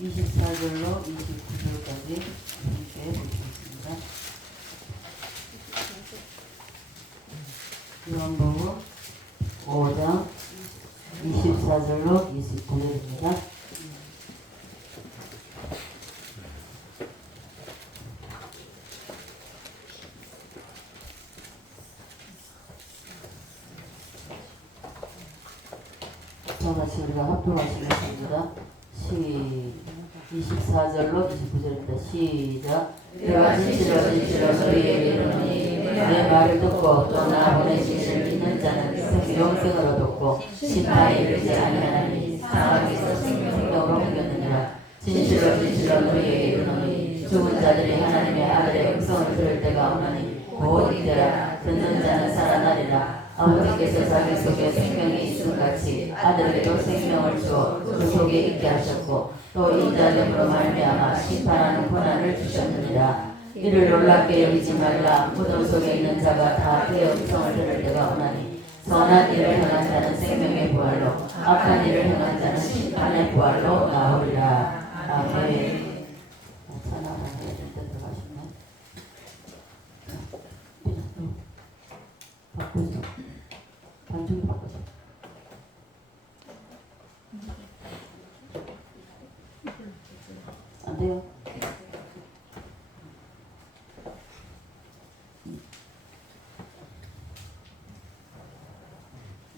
24절로 29절까지 함께 보겠습니다. 요한복음 5장 24절로 29절입니다. 저같이 우리가 합독하시겠습니다. 24절로 29절입니다. 시작. 내가 진실로 너희에게 이르노니 내 말을 듣고 또 나 보내신 이를 믿는 자는 영생을 얻었고 심판에 이르지 아니하나니 사망에서 생명으로 옮겼느니라. 진실로 너희에게 이르노니 죽은 자들이 하나님의 아들의 음성을 들을 때가 오나니 곧 이때라. 듣는 자는 살아나리라. 아버지께서 자기 속에 생명이 있음같이 아들에게도 생명을 주어 그 속에 있게 하셨고 또 인자됨으로 말미암아 심판하는 권한을 주셨느니라. 이를 놀랍게 여기지 말라. 무덤 속에 있는 자가 다 그의 음성을 들을 때가 오나니 선한 일을 행한 자는 생명의 부활로 악한 일을 행한 자는 심판의 부활로 나오리라. 아멘. 찬양하는 때 들어가시면 바꾸죠. 반죽이 바꾸죠. 안 돼요?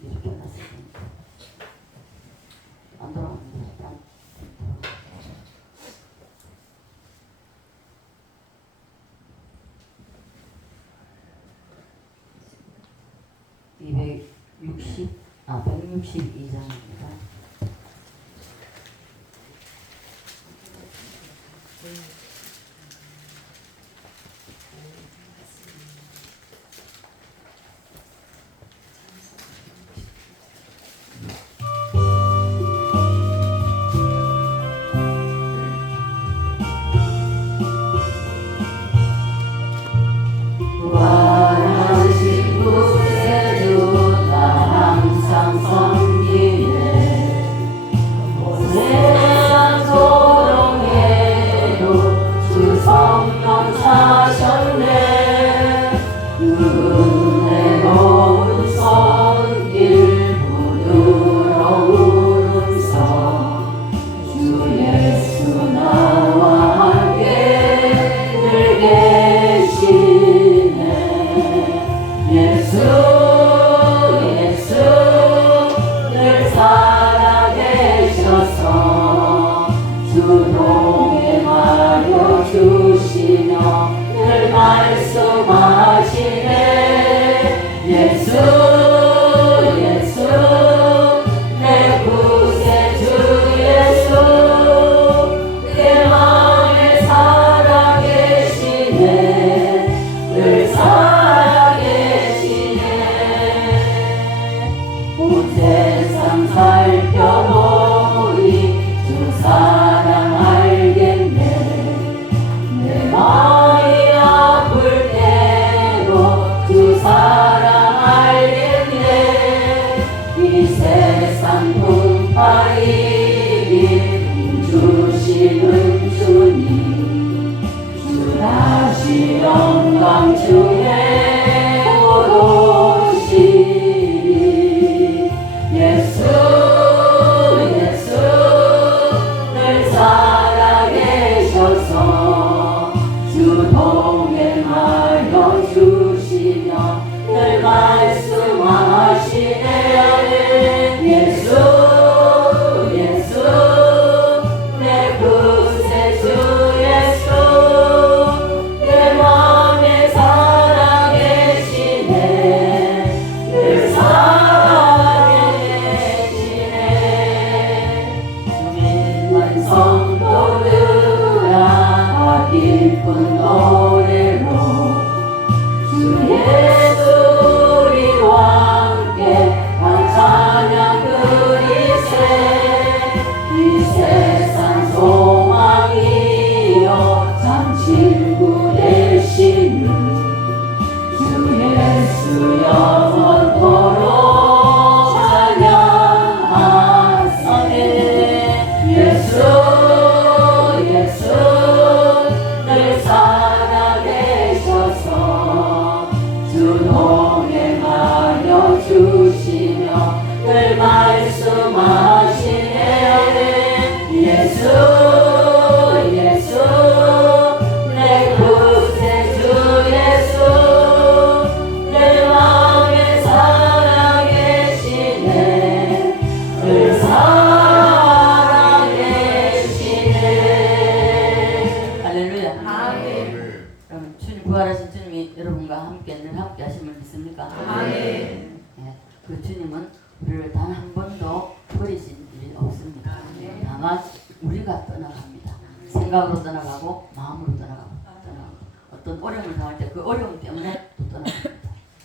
이렇게 해놨으니까 안 돌아갑니다. 162장입니다. 말씀하시네. 예수 늘 말씀하시네. 예수 예수 내 구세주 예수 내 마음에 살아계시네. 늘 살아계시네. 할렐루야. 아멘. 그럼 주님 부활하신 주님이 여러분과 함께 늘 함께 하심을 믿습니까? 아멘. 네, 그 주님은 우리를 단 한 번도 버리신 일이 없습니다. 다만 우리가 떠나갑니다. 생각으로 떠나가고 마음으로 떠나가고 어떤 어려움을 당할 때 그 어려움 때문에 또 떠나갑니다.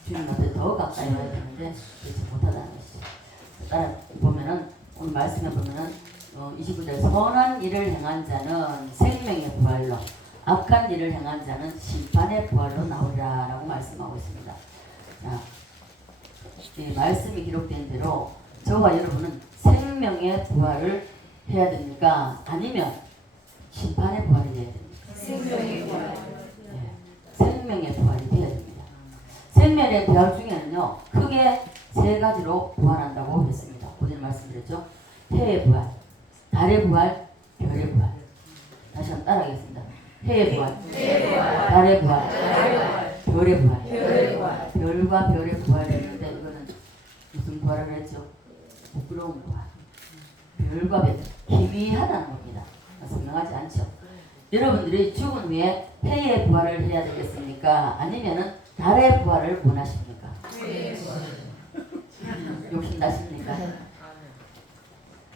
주님한테 더 가까이 와야 되는데 그렇지 못하다는 것이죠. 따라 보면은 오늘 말씀에 보면은 29절 선한 일을 행한 자는 생명의 부활로 악한 일을 행한 자는 심판의 부활로 나오리라라고 말씀하고 있습니다. 자, 이 말씀이 기록된 대로 저와 여러분은 생명의 부활을 해야 됩니까? 아니면 심판의 부활이 해야 됩니까? 생명의 부활. 네, 생명의 부활이 돼야 됩니다. 생명의 부활 중에는요 크게 세 가지로 부활한다고 했습니다. 오늘 말씀드렸죠. 해의 부활, 달의 부활, 별의 부활. 다시 한번 따라하겠습니다. 해의 부활, 달의 부활, 별의 부활. 별과 별의 부활이 있는데 이거는 무슨 부활을 했죠? 부끄러운 부활. 별과 별, 희미하다는 겁니다. 선명하지 않죠. 여러분들이 죽은 후에 해의 부활을 해야 되겠습니까? 아니면은 달의 부활을 원하십니까? 욕심 나십니까?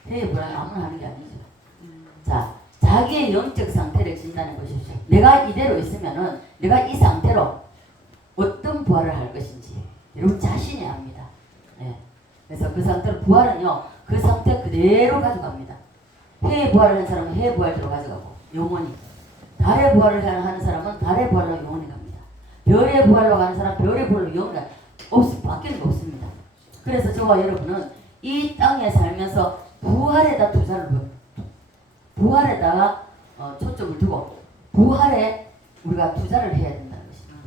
해의 부활은 아무나 하는 게 아니죠. 자, 자기의 영적 상태를 진단해 보십시오. 내가 이대로 있으면은 내가 이 상태로 어떤 부활을 할 것인지 여러분 자신이 압니다. 네. 그래서 그 상태로 부활은요, 그 상태 그대로 가져갑니다. 해의 부활을 하는 사람은 해의 부활대로 가져가고 영원히, 달의 부활을 하는 사람은 달의 부활로 영원히 갑니다. 별의 부활로 가는 사람은 별의 부활로 영원히 바뀌는 게 없습니다. 그래서 저와 여러분은 이 땅에 살면서 부활에다 투자를 해요. 부활에다가 초점을 두고 부활에 우리가 투자를 해야 된다는 것입니다.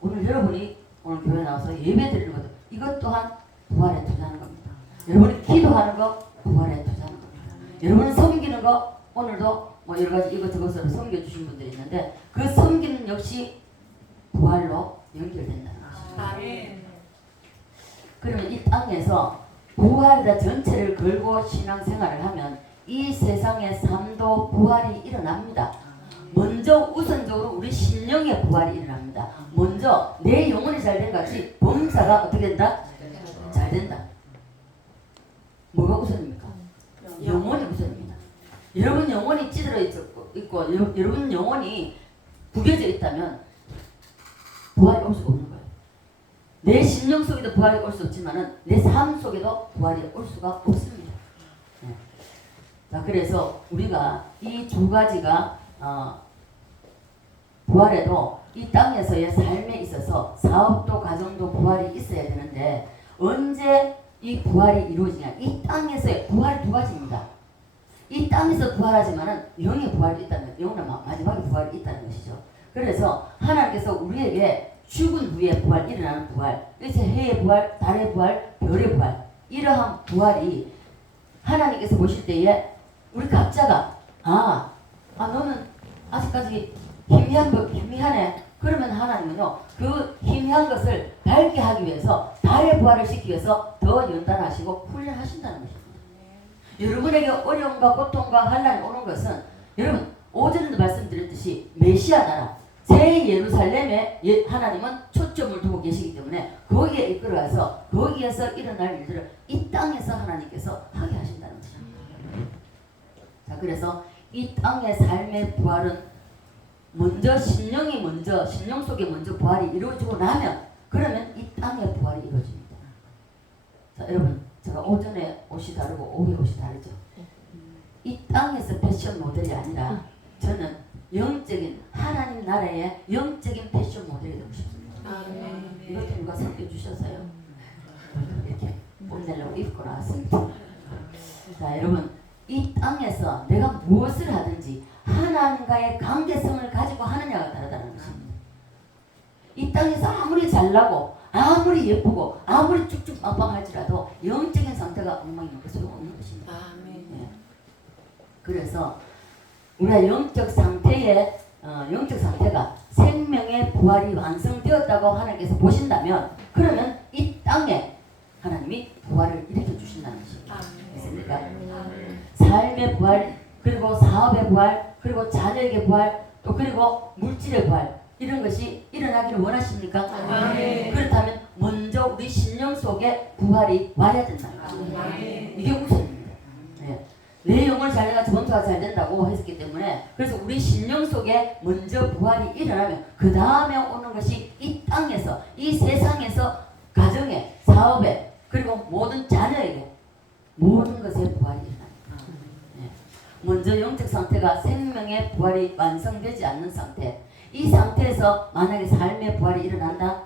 오늘 여러분이 오늘 교회 나와서 예배 드리는 것도 이것 또한 부활에 투자하는 겁니다. 여러분이 기도하는 거 부활에 투자하는 겁니다. 여러분이 섬기는 거 오늘도 뭐 여러 가지 이것저것으로 섬겨주신 분들이 있는데 그 섬기는 역시 부활로 연결된다는 것입니다. 그러면 이 땅에서 부활에다 전체를 걸고 신앙생활을 하면 이 세상의 삶도 부활이 일어납니다. 먼저 우선적으로 우리 신령의 부활이 일어납니다. 먼저 내 영혼이 잘된 같이 범사가 어떻게 된다? 잘 된다. 뭐가 우선입니까? 영혼이 우선입니다. 여러분 영혼이 찌들어 있고 여러분 영혼이 구겨져 있다면 부활이 올 수가 없는 거예요. 내 심령 속에도 부활이 올 수 없지만은 내 삶 속에도 부활이 올 수가 없습니다. 네. 자, 그래서 우리가 이 두 가지가 부활에도 이 땅에서의 삶에 있어서 사업도 가정도 부활이 있어야 되는데 언제 이 부활이 이루어지냐? 이 땅에서의 부활이 두 가지입니다. 이 땅에서 부활하지만은 영의 부활이 있다는, 영의 마지막에 부활이 있다는 것이죠. 그래서 하나님께서 우리에게 죽은 후에 부활, 일어나는 부활, 그래서 해의 부활, 달의 부활, 별의 부활, 이러한 부활이 하나님께서 보실 때에 우리 각자가 너는 아직까지 희미하네. 그러면 하나님은요 그 희미한 것을 밝게 하기 위해서 달의 부활을 시키기 위해서 더 연단하시고 훈련하신다는 것입니다. 여러분에게 어려움과 고통과 환난이 오는 것은 여러분 오전에도 말씀드렸듯이 메시아 나라 새 예루살렘에 하나님은 초점을 두고 계시기 때문에 거기에 이끌어가서 거기에서 일어날 일들을 이 땅에서 하나님께서 하게 하신다는 것입니다. 자, 그래서 이 땅의 삶의 부활은 먼저 신령 속에 먼저 부활이 이루어지고 나면 그러면 이 땅의 부활이 이루어집니다. 자, 여러분 제가 오전에 옷이 다르고 오후에 옷이 다르죠. 이 땅에서 패션 모델이 아니라 저는 영적인 하나님 나라의 영적인 패션 모델이 되고 싶습니다. 이것도 누가 섬겨주셔서요. 이렇게 뽐내려고 입고 나왔습니다. 자, 여러분 이 땅에서 내가 무엇을 하든지 하나님과의 관계성을 가지고 하느냐가 다르다는 것입니다. 이 땅에서 아무리 잘나고 아무리 예쁘고 아무리 쭉쭉 빵빵할지라도 영적인 상태가 상태가 엉망이면 그 소용없는 것입니다. 아멘. 예. 그래서 우리가 영적 상태가 생명의 부활이 완성되었다고 하나님께서 보신다면 그러면 이 땅에 하나님이 부활을 일으켜 주신다는 것입니다. 있습니까? 삶의 부활, 그리고 사업의 부활, 그리고 자녀에게 부활, 또 그리고 물질의 부활, 이런 것이 일어나기를 원하십니까? 아멘. 그렇다면 먼저 우리 신령 속에 부활이 와야 된다는 것입니다. 이게 우선입니다. 네. 내 영을 잘 내가 전투가 잘 된다고 했기 때문에, 그래서 우리 신령 속에 먼저 부활이 일어나면 그 다음에 오는 것이 이 땅에서, 이 세상에서, 가정에, 사업에, 그리고 모든 자녀에게 모든 것에 부활이 일어납니다. 네. 먼저 영적 상태가 생명의 부활이 완성되지 않는 상태, 이 상태에서 만약에 삶의 부활이 일어난다?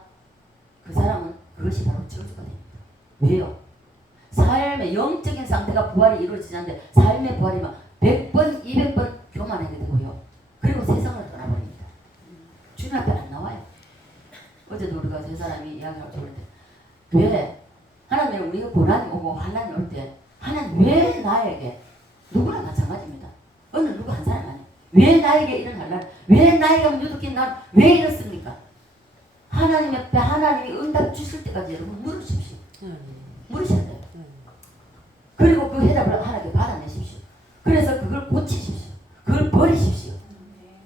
그 사람은 그것이 바로 저주가 됩니다. 왜요? 삶의 영적인 상태가 부활이 이루어지지 않는데 삶의 부활이면 100번, 200번 교만하게 되고요. 그리고 세상을 떠나버립니다. 주님 앞에 안 나와요. 어제도 우리가 세 사람이 이야기하고 그럴 때, 왜 하나님 우리가 고난이 오고 환난이 올 때 하나님 왜 나에게, 누구나 마찬가지입니다. 어느 누구 한 사람 아니에요. 왜 나에게 이런 환난, 왜 나에게 유독히 난 왜 이렇습니까? 하나님 앞에 하나님이 응답 주실 때까지 여러분 물으십시오. 물으셔야 돼요. 그리고 그 해답을 하나님께 받아내십시오. 그래서 그걸 고치십시오. 그걸 버리십시오.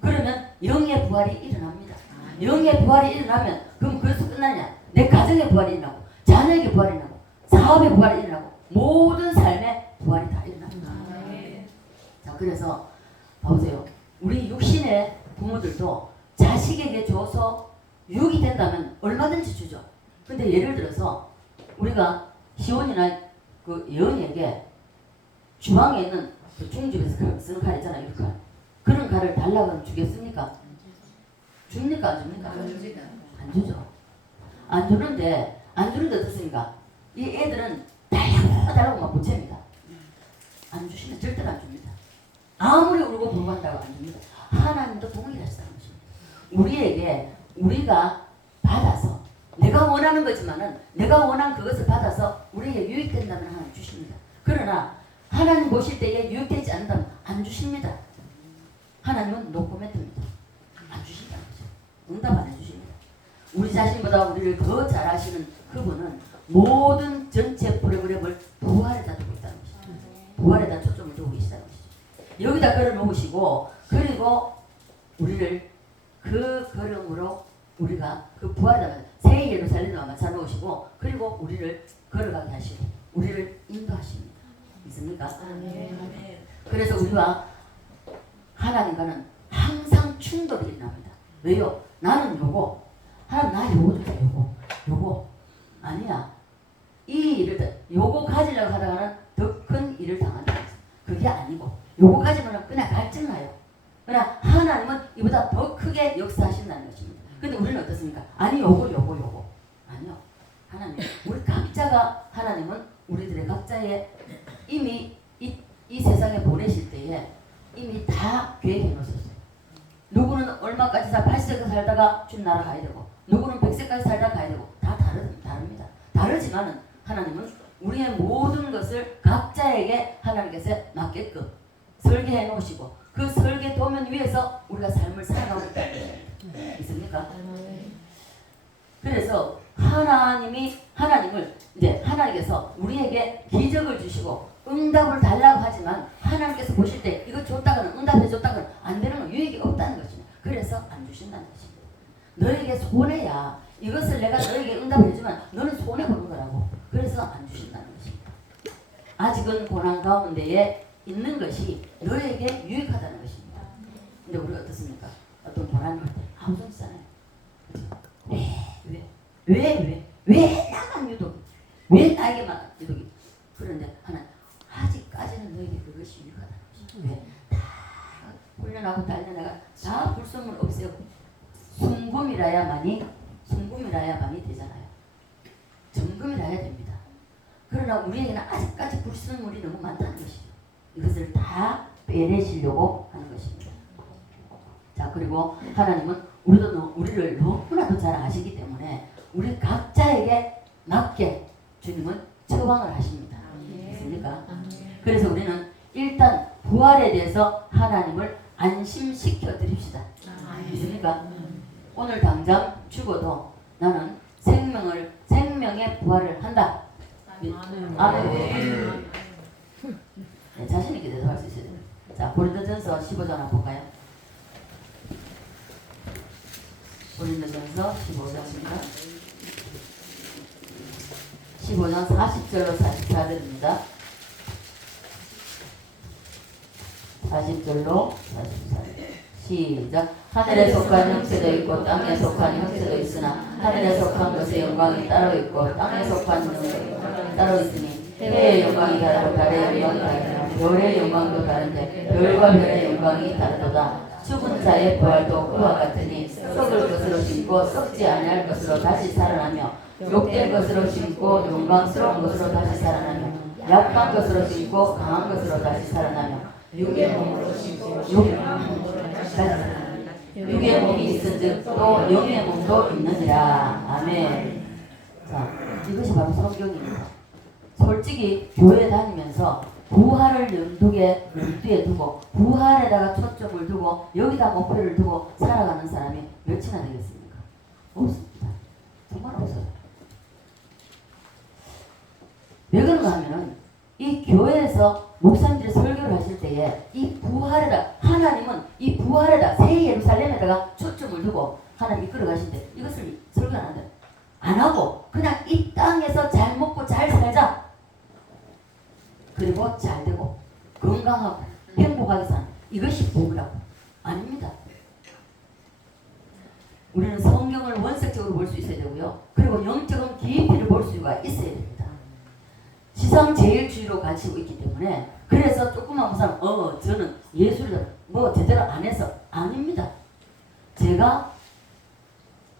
그러면 영의 부활이 일어납니다. 영의 부활이 일어나면 그럼 그것도 끝나냐? 내 가정의 부활이 일어나고, 자녀에게 부활이 일어나고, 사업의 부활이 일어나고, 모든 삶의 부활이 다 일어납니다. 자, 그래서 보세요. 우리 육신의 부모들도 자식에게 줘서 유익이 된다면 얼마든지 주죠. 근데 예를 들어서 우리가 시온이나 그 예언에게 주방에 있는 그 중집에서 쓰는 칼 있잖아요. 이 칼. 그런 칼을 달라고 하면 주겠습니까? 줍니까? 안 줍니까? 안 주죠. 안 주는데 어떻습니까? 이 애들은 달라고 막 붙입니다. 안 주시면 절대로 안 줍니다. 아무리 울고 불고한다고 안 줍니다. 하나님도 동일하시다는 것입니다. 우리에게 우리가 받아서 내가 원하는 거지만은 내가 원한 그것을 받아서 우리에게 유익된다면 하나님 주십니다. 그러나 하나님 보실 때에 유익되지 않는다면 안 주십니다. 하나님은 노코멘트입니다. 안 주신다는 거죠. 응답 안 해주십니다. 우리 자신보다 우리를 더 잘 아시는 그분은 모든 전체 프로그램을 부활에다 두고 있다는 것이죠. 부활에다 초점을 두고 계시다는 것이죠. 여기다 걸어 놓으시고, 그리고 우리를 그 걸음으로 우리가 그 부활에다 새 예루살렘에 맞춰 놓으시고, 그리고 우리를 걸어가게 하시고 우리를 인도하십니다. 있습니까? 그래서 우리와 하나님과는 항상 충돌이 일어납니다. 왜요? 나는 요거, 하나님 나 요거 주세요. 요거 아니야. 이 일을 요거 가지려고 하다가는 더 큰 일을 당한다. 그게 아니고 요거 가지면 그냥 갈증나요. 그러나 하나님은 이보다 더 크게 역사하신다는 것입니다. 근데 우리는 어떻습니까? 아니 요거 아니요. 하나님 우리 각자가, 하나님은 우리들의 각자의 이미 이 세상에 보내실 때에 이미 다 계획해 놓으셨어요. 누구는 얼마까지 80세까지 살다가 준 나라 가야 되고, 누구는 100세까지 살다가 가야 되고, 다 다릅니다. 다르지만은 하나님은 우리의 모든 것을 각자에게 하나님께서 맞게끔 설계해 놓으시고, 그 설계 도면 위에서 우리가 삶을 살아가고 있다는 것입니다. 있습니까? 그래서 하나님을 이제 하나님께서 우리에게 기적을 주시고 응답을 달라고 하지만, 하나님께서 보실 때 이거 줬다가는, 응답해 줬다가는 안 되는 건 유익이 없다는 것입니다. 그래서 안 주신다는 것입니다. 너에게 손해야. 이것을 내가 너에게 응답해 주면 너는 손해 보는 거라고. 그래서 안 주신다는 것입니다. 아직은 고난 가운데에 있는 것이 너에게 유익하다는 것입니다. 근데 우리가 어떻습니까? 어떤 고난이 올 때 아무렇잖아요. 왜 나만 유독? 왜 나에게만 유독이? 그런데 하나님, 아직까지는 너에게 그것이 유익하다는 것입니다. 왜? 다 훈련하고 단련해가 다 불순물 없애고 순금이라야만이 되잖아요. 정금이라야 됩니다. 그러나 우리에게는 아직까지 불순물이 너무 많다는 것이죠. 이것을 다 빼내시려고 하는 것입니다. 자, 그리고 하나님은 우리를 너무나도 잘 아시기 때문에 우리 각자에게 맞게 주님은 처방을 하십니다. 믿습니까? 그래서 우리는 일단 부활에 대해서 하나님을 안심시켜 드립시다. 믿습니까? 오늘 당장 죽어도 나는 생명의 부활을 한다. 아멘. 네, 자신 있게 대답할 수 있어야 돼요. 자, 고린도전서 15장 한번 볼까요? 고린도전서 15장입니다. 15장 40절로 44절입니다. 40절로 44절. 시작. 하늘에 속한 형체도 있고 땅에 속한 형체도 있으나 하늘에 속한 것의 영광이 따로 있고 땅에 속한 것이 따로 있으니 해의 영광이 다르고 달의 영광이 다르며 별의 영광도 다른데 별과 별의 영광이 다르도다. 죽은 자의 부활도 그와 같으니 썩을 것으로 심고 썩지 아니할 것으로 다시 살아나며 욕된 것으로 심고 영광스러운 것으로 다시 살아나며 약한 것으로 심고 강한 것으로 다시 살아나며 육의 몸으로 심고 육의 몸이 있은즉 또 영의 몸도 있느니라. 아멘. 자, 이것이 바로 성경입니다. 솔직히 교회 다니면서 부활을 염두에 두고 부활에다가 초점을 두고 여기다 목표를 두고 살아가는 사람이 몇이나 되겠습니까? 없습니다. 정말 없어요. 왜 그런가 하면은 이 교회에서 목사님들이 설교를 하실 때에 이 부활에다 하나님은 이 부활에다 새 예루살렘에다가 초점을 두고 하나님 이끌어 가신데 이것을 설교 안 한다. 안 하고 그냥 이 땅에서 잘 먹고 잘 살자. 그리고 잘 되고 건강하고 행복하게 사는 이것이 복이라고. 아닙니다. 우리는 성경을 원색적으로 볼 수 있어야 되고요. 그리고 영적인 깊이를 볼 수가 있어야 됩니다. 지상제일주의로 가르치고 있기 때문에 그래서 조그만 사람 저는 예술을 뭐 제대로 안 해서 아닙니다. 제가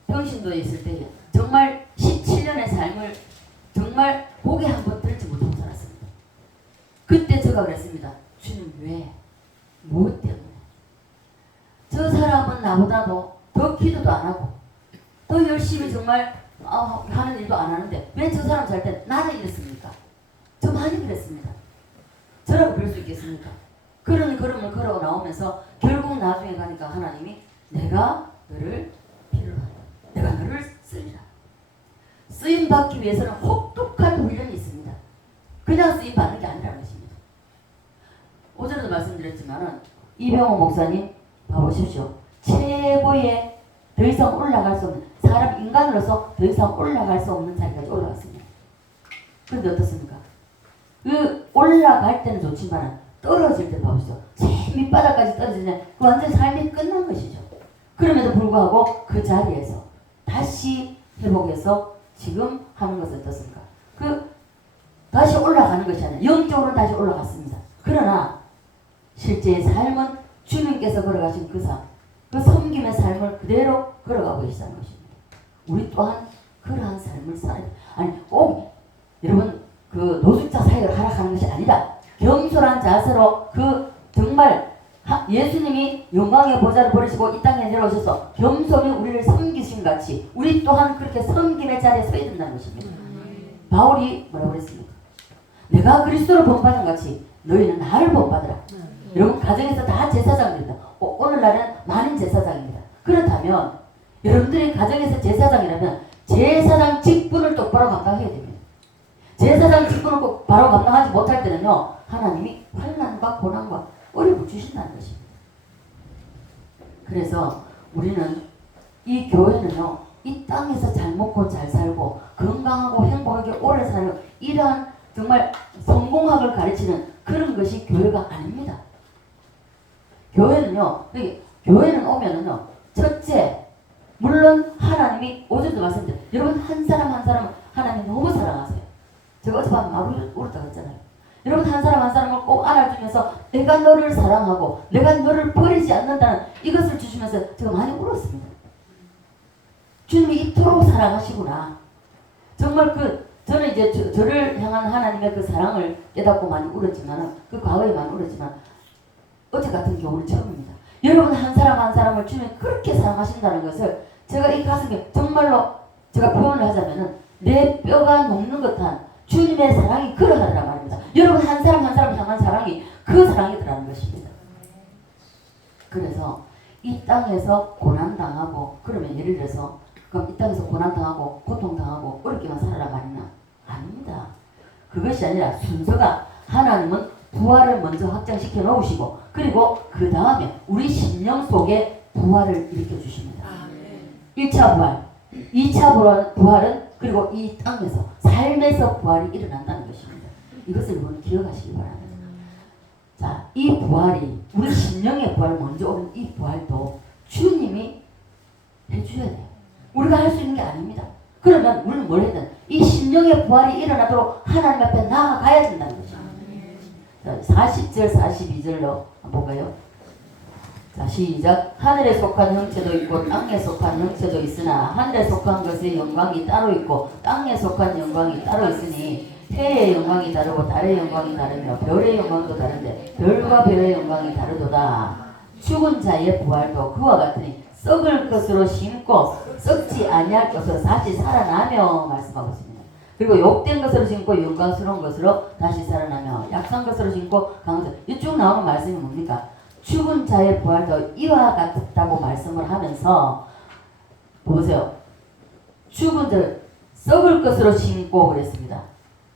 평신도에 있을 때 정말 17년의 삶을 정말 고개 한번 들지 못하고 살았습니다. 그때 제가 그랬습니다. 주님 왜? 무엇 때문에? 저 사람은 나보다도 더 기도도 안 하고 더 열심히 정말 하는 일도 안 하는데 왜 저 사람 살 때 나는 이랬습니까? 저 많이 그랬습니다. 저라고 그럴 수 있겠습니까? 그런 걸음을 걸어 나오면서 결국 나중에 가니까 하나님이 내가 너를 필요로 한다. 내가 너를 쓰리라. 쓰임 받기 위해서는 혹독한 훈련이 있습니다. 그냥 쓰임 받는 게 아니라는 것입니다. 오전에도 말씀드렸지만은 이병호 목사님 봐보십시오. 최고의 더 이상 올라갈 수 없는 사람 인간으로서 더 이상 올라갈 수 없는 자리까지 올라갔습니다. 그런데 어떻습니까? 그 올라갈 때는 좋지만 떨어질 때 봐보시죠. 제일 밑바닥까지 떨어지면 그 완전 삶이 끝난 것이죠. 그럼에도 불구하고 그 자리에서 다시 회복해서 지금 하는 것은 어떻습니까? 다시 올라가는 것이 아니라 영적으로는 다시 올라갔습니다. 그러나 실제의 삶은 주님께서 걸어가신 그 삶, 그 섬김의 삶을 그대로 걸어가고 계시다는 것입니다. 우리 또한 그러한 삶을 살아야 돼. 아니 꼭 여러분 그 노숙자 사역을 하락하는 것이 아니다. 겸손한 자세로 정말 예수님이 영광의 보좌를 버리시고 이 땅에 내려오셔서 겸손히 우리를 섬기신 같이 우리 또한 그렇게 섬김의 자리에 서야 된다는 것입니다. 바울이 뭐라고 그랬습니까? 내가 그리스도를 본받은 같이 너희는 나를 본받으라. 여러분 가정에서 다 제사장입니다. 오늘날은 많은 제사장입니다. 그렇다면 여러분들이 가정에서 제사장이라면 제사장 직분을 똑바로 감당해야 됩니다. 제사장 직분을 꼭 바로 감당하지 못할 때는요 하나님이 환난과 고난과 어려움을 주신다는 것입니다. 그래서 우리는 이 교회는요 이 땅에서 잘 먹고 잘 살고 건강하고 행복하게 오래 사는 이러한 정말 성공학을 가르치는 그런 것이 교회가 아닙니다. 교회는 오면은요 첫째 물론 하나님이 오전도 말씀드렸죠. 여러분 한 사람 한 사람 하나님 너무 사랑하세요. 제가 어젯밤 막 울었다고 했잖아요. 여러분 한 사람 한 사람을 꼭 안아주면서 내가 너를 사랑하고 내가 너를 버리지 않는다는 이것을 주시면서 제가 많이 울었습니다. 주님이 이토록 사랑하시구나. 정말 저는 이제 저를 향한 하나님의 그 사랑을 깨닫고 많이 울었지만 그 과거에 많이 울었지만 어제 같은 경우는 처음입니다. 여러분 한 사람 한 사람을 주님이 그렇게 사랑하신다는 것을 제가 이 가슴에 정말로 제가 표현을 하자면은 내 뼈가 녹는 듯한 주님의 사랑이 그러하더라 말입니다. 여러분 한 그 사랑이더라는 것입니다. 그래서 이 땅에서 고난당하고 그러면 예를 들어서 그럼 이 땅에서 고난당하고 고통당하고 어렵게만 살아라 말이나? 아닙니다. 그것이 아니라 순서가 하나님은 부활을 먼저 확장시켜 놓으시고 그리고 그 다음에 우리 심령 속에 부활을 일으켜 주십니다. 1차 부활, 2차 부활은 그리고 이 땅에서 삶에서 부활이 일어난다는 것입니다. 이것을 여러분 기억하시기 바랍니다. 자, 이 부활이 우리 심령의 부활 먼저 오는 이 부활도 주님이 해주셔야 돼요. 우리가 할 수 있는 게 아닙니다. 그러면 우리는 뭘 했든 이 심령의 부활이 일어나도록 하나님 앞에 나아가야 된다는 것입니다. 자, 40절 42절로 한번 볼까요? 자, 시작. 하늘에 속한 형체도 있고 땅에 속한 형체도 있으나 하늘에 속한 것의 영광이 따로 있고 땅에 속한 영광이 따로 있으니 해의 영광이 다르고 달의 영광이 다르며 별의 영광도 다른데 별과 별의 영광이 다르도다. 죽은 자의 부활도 그와 같으니 썩을 것으로 심고 썩지 아니할 것으로 다시 살아나며 말씀하고 있습니다. 그리고 욕된 것으로 심고 영광스러운 것으로 다시 살아나며 약한 것으로 심고 강한 것. 이쭉 나오는 말씀이 뭡니까? 죽은 자의 부활도 이와 같다고 말씀을 하면서 보세요. 죽은 자 썩을 것으로 심고 그랬습니다.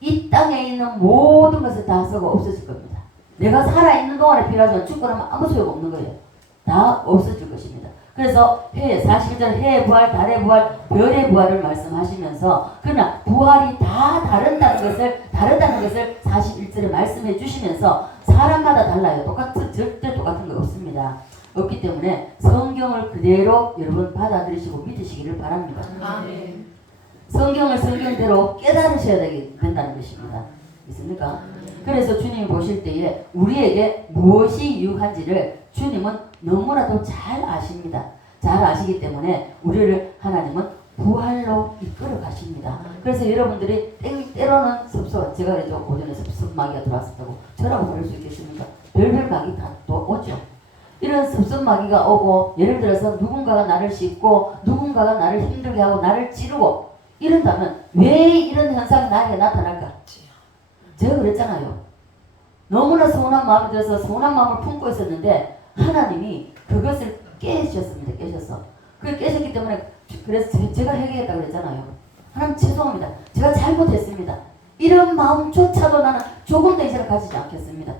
이 땅에 있는 모든 것을 다 썩어 없어질 겁니다. 내가 살아있는 동안에 필요하지만 죽고 나면 아무 소용 없는 거예요. 다 없어질 것입니다. 그래서 41절 해의 부활, 달의 부활, 별의 부활을 말씀하시면서 그러나 부활이 다 다르다는 것을 41절에 말씀해 주시면서 사람마다 달라요. 절대 똑같은 거 없습니다. 없기 때문에 성경을 그대로 여러분 받아들이시고 믿으시기를 바랍니다. 아멘. 성경을 성경대로 깨달으셔야 된다는 것입니다. 있습니까? 그래서 주님이 보실 때에 우리에게 무엇이 유익한지를 주님은 너무나도 잘 아십니다. 잘 아시기 때문에 우리를 하나님은 부활로 이끌어 가십니다. 그래서 여러분들이 때로는 제가 그랬죠. 오전에 섭섭마귀가 들어왔었다고 저라고 부를 수 있겠습니까? 별별 마귀 다 또 오죠. 이런 섭섭마귀가 오고 예를 들어서 누군가가 나를 씹고 누군가가 나를 힘들게 하고 나를 찌르고 이런다면 왜 이런 현상이 나에게 나타날까? 제가 그랬잖아요. 너무나 서운한 마음이 들어서 서운한 마음을 품고 있었는데 하나님이 그것을 깨셨습니다. 깨셨어. 그걸 깨셨기 때문에 그래서 제가 회개했다고 그랬잖아요. 하나님 죄송합니다. 제가 잘못했습니다. 이런 마음조차도 나는 조금 더 이제는 가지지 않겠습니다.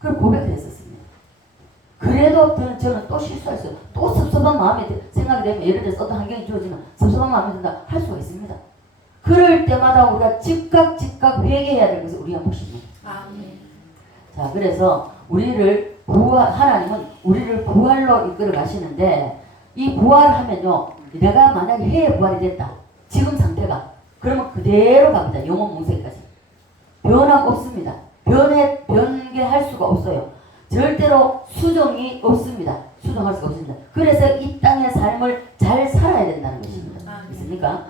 그걸 고백을 했었습니다. 그래도 저는 또 실수했어요. 또 섭섭한 마음이 생각이 되면 예를 들어서 어떤 환경이 주어지면 섭섭한 마음이 든다 할 수가 있습니다. 그럴 때마다 우리가 즉각 회개해야 될 것은 우리가 몫입니다. 아멘. 자, 그래서 하나님은 우리를 부활로 이끌어 가시는데 이 부활하면요, 내가 만약에 해의 부활이 됐다. 지금 상태가 그러면 그대로 갑니다. 영원 몽세까지 변화 없습니다. 변개할 수가 없어요. 절대로 수정이 없습니다. 수정할 수가 없습니다. 그래서 이 땅의 삶을 잘 살아야 된다는 것입니다. 있습니까?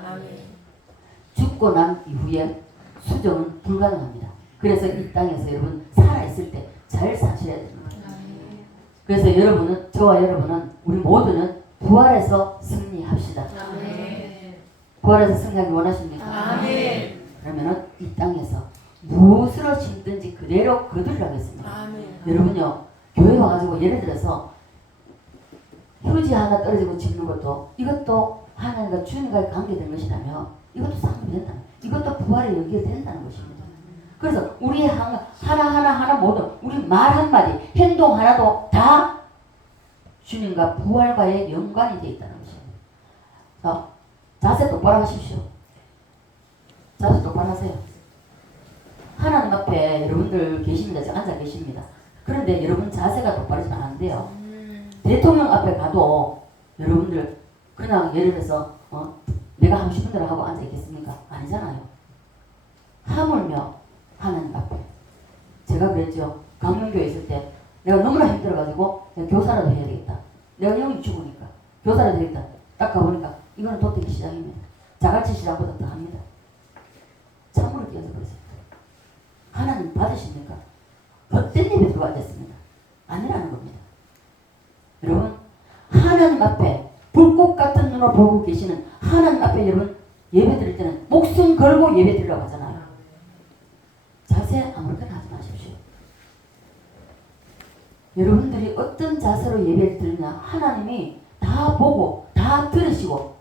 죽고 난 이후에 수정은 불가능합니다. 그래서 이 땅에서 여러분 살아있을 때 잘 사셔야 됩니다. 그래서 저와 여러분은 우리 모두는 부활해서 승리합시다. 부활해서 승리하기 원하십니까? 그러면은 이 땅에서 무엇으로 심든지 그대로 거두려겠습니다. 여러분요, 교회 와가지고 예를 들어서 휴지 하나 떨어지고 짚는 것도 이것도 하나님과 주님과의 관계된 것이라며 이것도 상품이 된다. 이것도 부활에 연결된다는 것입니다. 그래서 우리 하나 모두 우리 말 한마디 행동 하나도 다 주님과 부활과의 연관이 되어 있다는 것입니다. 자, 자세 똑바로 하십시오. 자세 똑바로 하세요. 하나님 앞에 여러분들 계십니다. 앉아 계십니다. 그런데 여러분 자세가 똑바르지는 않은데요. 대통령 앞에 가도 여러분들 그냥 예를 들어서 내가 하고 싶은 대로 하고 앉아 있겠습니까? 아니잖아요. 하물며 하나님 앞에. 제가 그랬죠. 강릉교회 있을 때 내가 너무나 힘들어가지고 내가 교사라도 해야 되겠다. 내가 영이 죽으니까 교사라도 되겠다. 딱 가보니까 이거는 도태기 시장입니다. 자갈치 시장보다 더 합니다. 참으로 뛰어서 그랬습니다. 하나님 받으십니까? 헛된 입에 들어와 앉았습니다. 아니라는 겁니다. 여러분, 하나님 앞에 불꽃 같은 눈으로 보고 계시는 하나님 앞에 여러분 예배 드릴 때는 목숨 걸고 예배 드리려고 하잖아요. 자세 아무렇게나 하지 마십시오. 여러분들이 어떤 자세로 예배를 드리냐 하나님이 다 보고 다 들으시고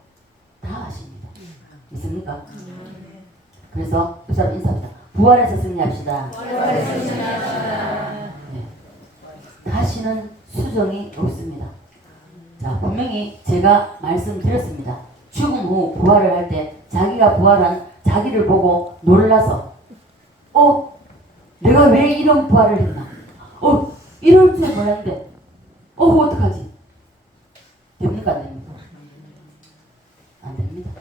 다 아십니다. 있습니까? 그래서 두 사람 인사합니다. 부활해서 승리합시다. 네. 다시는 수정이 없습니다. 자, 분명히 제가 말씀드렸습니다. 죽음 후 부활을 할 때 자기가 부활한 자기를 보고 놀라서 내가 왜 이런 부활을 했나? 이럴 줄 몰랐는데 어떡하지? 됩니까? 안 됩니까? 안 됩니다.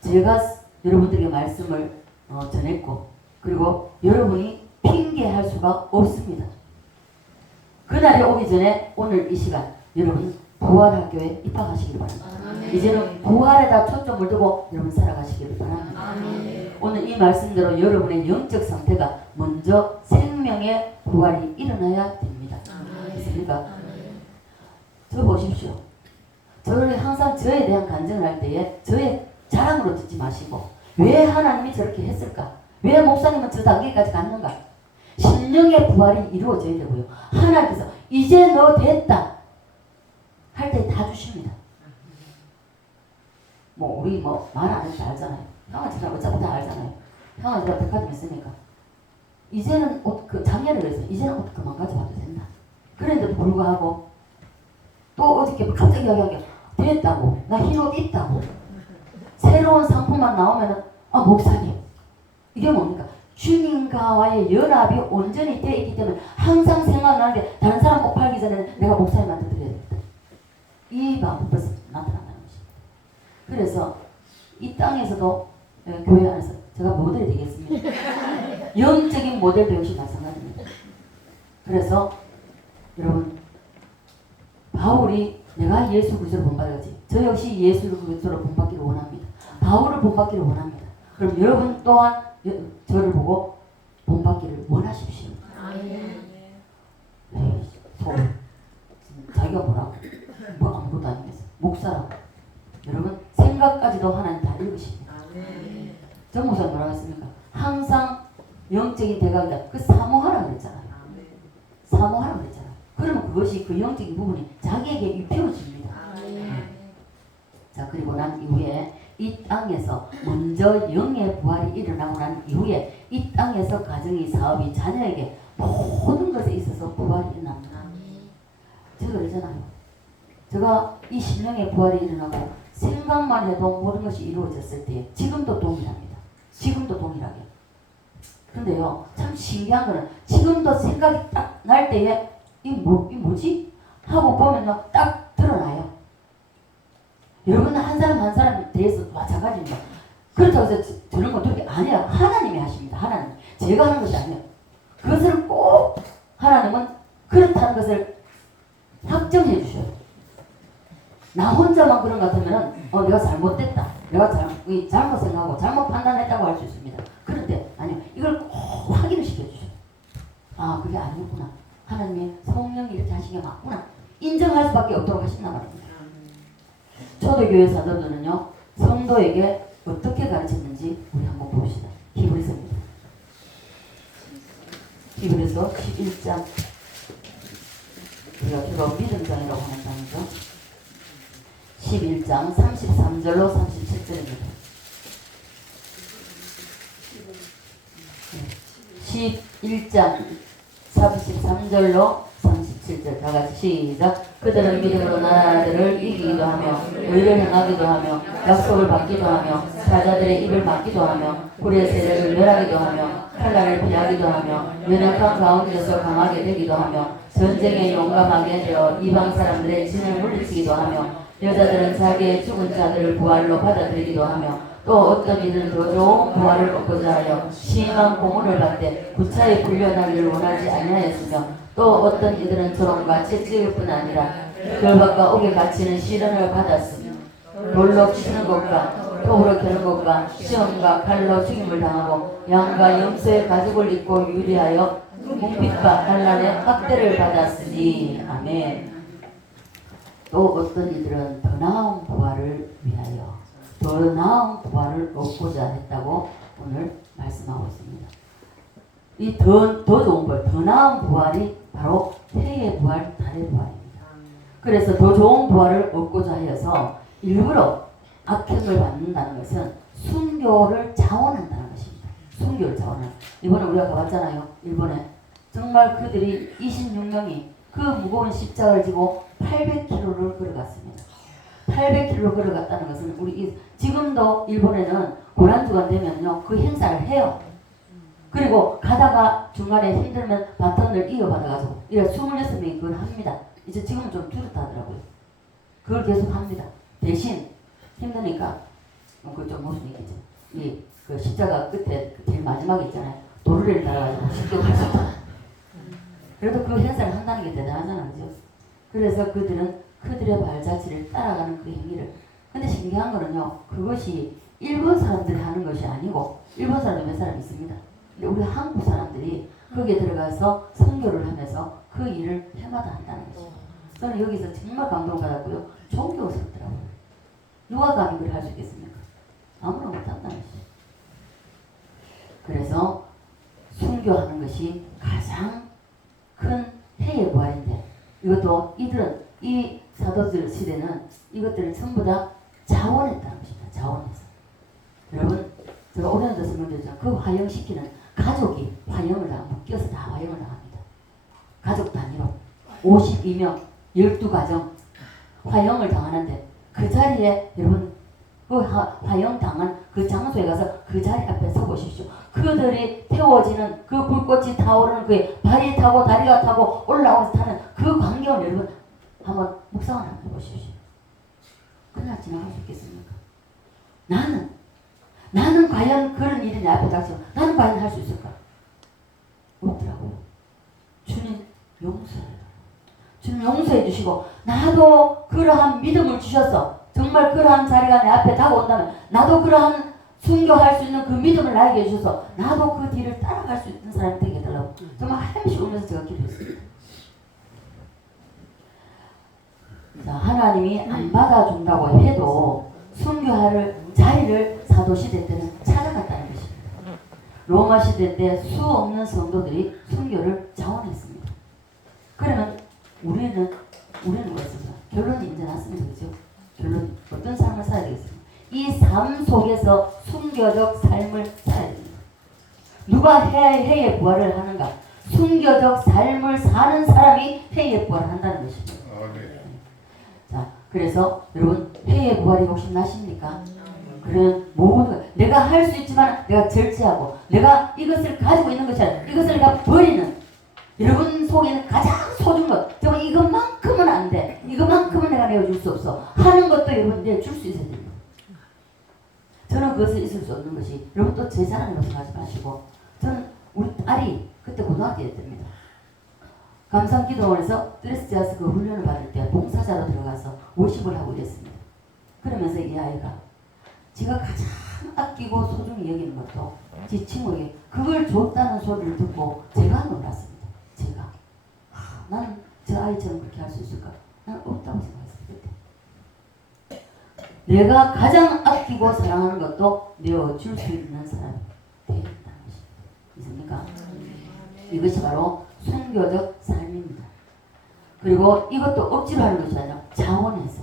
제가 여러분들에게 말씀을 전했고 그리고 여러분이 핑계할 수가 없습니다. 그날이 오기 전에 오늘 이 시간 여러분 부활학교에 입학하시길 바랍니다. 이제는 부활에다 초점을 두고 여러분 살아가시기를 바랍니다. 오늘 이 말씀대로 여러분의 영적 상태가 먼저 생명의 부활이 일어나야 됩니다. 있습니까? 저 보십시오. 저를 항상 저에 대한 간증을 할 때에 저의 자랑으로 듣지 마시고 왜 하나님이 저렇게 했을까? 왜 목사님은 저 단계까지 갔는가? 심령의 부활이 이루어져야 되고요. 하나님께서 이제 너 됐다 할 때 다 주십니다. 우리 말 안 해도 다 알잖아요. 형아지가 어차피 다 알잖아요. 형아지가 백화점 있으니까 이제는 작년에 그랬어요. 이제는 옷 그만 가져와도 된다. 그런데도 불구하고 또 어저께 갑자기 이야기하게 됐다고 나 흰 옷 입다고 새로운 상품만 나오면은 목사님 이게 뭡니까? 주님과의 연합이 온전히 되어 있기 때문에 항상 생각나는 게 다른 사람 옷 팔기 전에는 내가 목사님한테 드려야 되겠다. 이 마음이 벌써 나타난다는 것입니다. 그래서 이 땅에서도 교회 안에서 제가 모델이 되겠습니다. 영적인 모델도 역시 마찬가지입니다. 그래서 여러분 바울이 내가 예수 그리스도를 본받았지 저 역시 예수 그리스도를 본받기를 원합니다. 바울을 본받기를 원합니다. 그럼 여러분 또한 저를 보고 본받기를 원하십시오. 자기가 뭐라고? 아무것도 아니겠어. 목사라고. 여러분 생각까지도 하나님 다 읽으십니다. 정 목사 뭐라고 했습니까? 항상 영적인 대각이다. 사모하라고 그랬잖아요. 사모하라고 그랬잖아요. 그러면 그것이 그 영적인 부분이 자기에게 입혀집니다. 자, 그리고 난 이후에 이 땅에서 먼저 영의 부활이 일어나고 난 이후에 이 땅에서 가정이 사업이 자녀에게 모든 것에 있어서 부활이 일어납니다. 제가 그러잖아요. 제가 이 심령의 부활이 일어나고 생각만 해도 모든 것이 이루어졌을 때 지금도 동일합니다. 지금도 동일하게. 근데요 참 신기한 거는 지금도 생각이 딱 날 때에 이 뭐지? 하고 보면 딱 드러나요. 여러분 한 사람 한 사람에 대해서 마찬가지입니다. 그렇다고 해서 저런 거 그렇게 안 해요. 하나님이 하십니다. 하나님. 제가 하는 것이 아니에요. 그것을 꼭 하나님은 그렇다는 것을 확정해 주셔요. 나 혼자만 그런 것 같으면 내가 잘못됐다. 내가 잘못 생각하고 잘못 판단했다고 할 수 있습니다. 그런데 아니요. 이걸 꼭 확인을 시켜주셔요. 그게 아니구나. 하나님의 성령이 이렇게 하신 게 맞구나. 인정할 수밖에 없도록 하신단 말입니다. 초대교회 사도들은요 성도에게 어떻게 가르쳤는지 우리 한번 봅시다. 히브리서입니다. 히브리서 11장 우리가 주로 믿음장이라고 하는 장이죠. 11장 33절로 37절입니다. 11장 33절로 37절 다같이 시작. 그들은 믿음으로 나라들을 이기기도 하며 의를 행하기도 하며 약속을 받기도 하며 사자들의 입을 막기도 하며 불의 세력을 멸하기도 하며 칼날을 피하기도 하며 연약한 가운데서 강하게 되기도 하며 전쟁에 용감하게 되어 이방 사람들의 진을 물리치기도 하며 여자들은 자기의 죽은 자들을 부활로 받아들이기도 하며 또 어떤 이들은 더 좋은 부활을 얻고자 하여 심한 고문을 받되 구차히 풀려나기를 원하지 아니하였으며 또 어떤 이들은 조롱과 채찍일 뿐 아니라 결박과 옥에 갇히는 시련을 받았으며 돌로 치는 것과 톱으로 겨는 것과 시험과 칼로 죽임을 당하고 양과 염소의 가죽을 입고 유리하여 궁핍과 환난의 학대를 받았으니. 아멘. 또 어떤 이들은 더 나은 부활을 위하여 더 나은 부활을 얻고자 했다고 오늘 말씀하고 있습니다. 이 더 좋은 부활, 더 나은 부활이 바로 해의 부활, 달의 부활입니다. 그래서 더 좋은 부활을 얻고자 하여서 일부러 악행을 받는다는 것은 순교를 자원한다는 것입니다. 순교를 자원한다. 이번에 우리가 가봤잖아요. 일본에. 정말 그들이 26명이 그 무거운 십자가를 지고 800km를 걸어갔습니다. 800km를 걸어갔다는 것은 우리 지금도 일본에는 고난주간 되면요 그 행사를 해요. 그리고 가다가 중간에 힘들면 바톤을 이어받아가지고 이래 26명이 그걸 합니다. 이제 지금은 좀 줄었다 하더라고요. 그걸 계속 합니다. 대신 힘드니까 그걸 좀 모순이 있겠죠. 그 십자가 끝에 제일 마지막에 있잖아요. 도르래를 달아가지고 쉽게 갈 수 있잖아요. 그래도 그 행사를 한다는 게 대단하잖아요. 그죠? 그래서 그들은 그들의 발자취를 따라가는 그 행위를. 근데 신기한 거는요. 그것이 일본 사람들이 하는 것이 아니고 일본 사람이 몇 사람 있습니다. 근데 우리 한국 사람들이 거기에 들어가서 선교를 하면서 그 일을 해마다 한다는 거죠. 저는 여기서 정말 감동받았고요. 존경스럽더라고요. 누가 감히 그걸 할 수 있겠습니까? 아무나 못한다는 것이죠. 그래서 순교하는 것이 가장 큰 해의 부활인데 이것도 이들은 이 사도들 시대는 이것들을 전부 다 자원했다는 것입니다. 자원해서. 여러분 제가 오래전에 설명드렸죠. 그 화형시키는 가족이 화형을 당하고 묶여서 다 화형을 당합니다. 가족 단위로 52명 12가정 화형을 당하는데 그 자리에 여러분 그 화형 당한 그 장소에 가서 그 자리 앞에 서 보십시오. 그들이 태워지는 그 불꽃이 타오르는 그 발이 타고 다리가 타고 올라오면서 타는 그 광경을 여러분 한번 묵상을 한번 해보십시오. 그냥 지나갈 수 있겠습니까? 나는 과연 그런 일이 내 앞에 닥치면 나는 과연 할 수 있을까? 없더라고요. 주님 용서해요. 주님 용서해 주시고 나도 그러한 믿음을 주셔서 정말 그러한 자리가 내 앞에 다가온다면 나도 그러한 순교할 수 있는 그 믿음을 나에게 주셔서 나도 그 뒤를 따라갈 수 있는 사람이 되게 해달라고 정말 한없이 울면서 제가 기도했습니다. 자, 하나님이 안 받아준다고 해도 순교할 자리를 사도시대 때는 찾아갔다는 것입니다. 로마 시대 때 수 없는 성도들이 순교를 자원했습니다. 그러면 우리는 뭐였습니까? 결론이 이제 났습니다. 그죠? 결론 어떤 삶을 살아야 되겠습니까? 이 삶 속에서 순교적 삶을 살아야 됩니다. 누가 해의 부활을 하는가? 순교적 삶을 사는 사람이 해의 부활을 한다는 것입니다. 자, 그래서 여러분 해의 부활이 혹시 나십니까? 그런 모든 내가 할 수 있지만 내가 절제하고 내가 이것을 가지고 있는 것이 아니라 이것을 내가 버리는 여러분 속에는 가장 소중한 것 정말 이것만큼은 안 돼. 이것만큼은 내가 내어줄 수 없어. 하는 것도 여러분 내줄 수 있어야 됩니다. 저는 그것을 있을 수 없는 것이 여러분 또 제 자랑이라고 생각하지 마시고 저는 우리 딸이 그때 고등학교 때입니다. 감상기도원에서 드레스지아스 그 훈련을 받을 때 봉사자로 들어가서 워십을 하고 이랬습니다. 그러면서 이 아이가 지가 가장 아끼고 소중히 여기는 것도 제 친구에게 그걸 줬다는 소리를 듣고 제가 놀랐습니다. 제가 나는 저 아이처럼 그렇게 할 수 있을까? 나는 없다고 생각했습니다. 내가 가장 아끼고 사랑하는 것도 내어줄 수 있는 사람이 되어 있다는 것입니다. 있습니까? 이것이 바로 순교적 삶입니다. 그리고 이것도 억지로 하는 것이 아니라 자원해서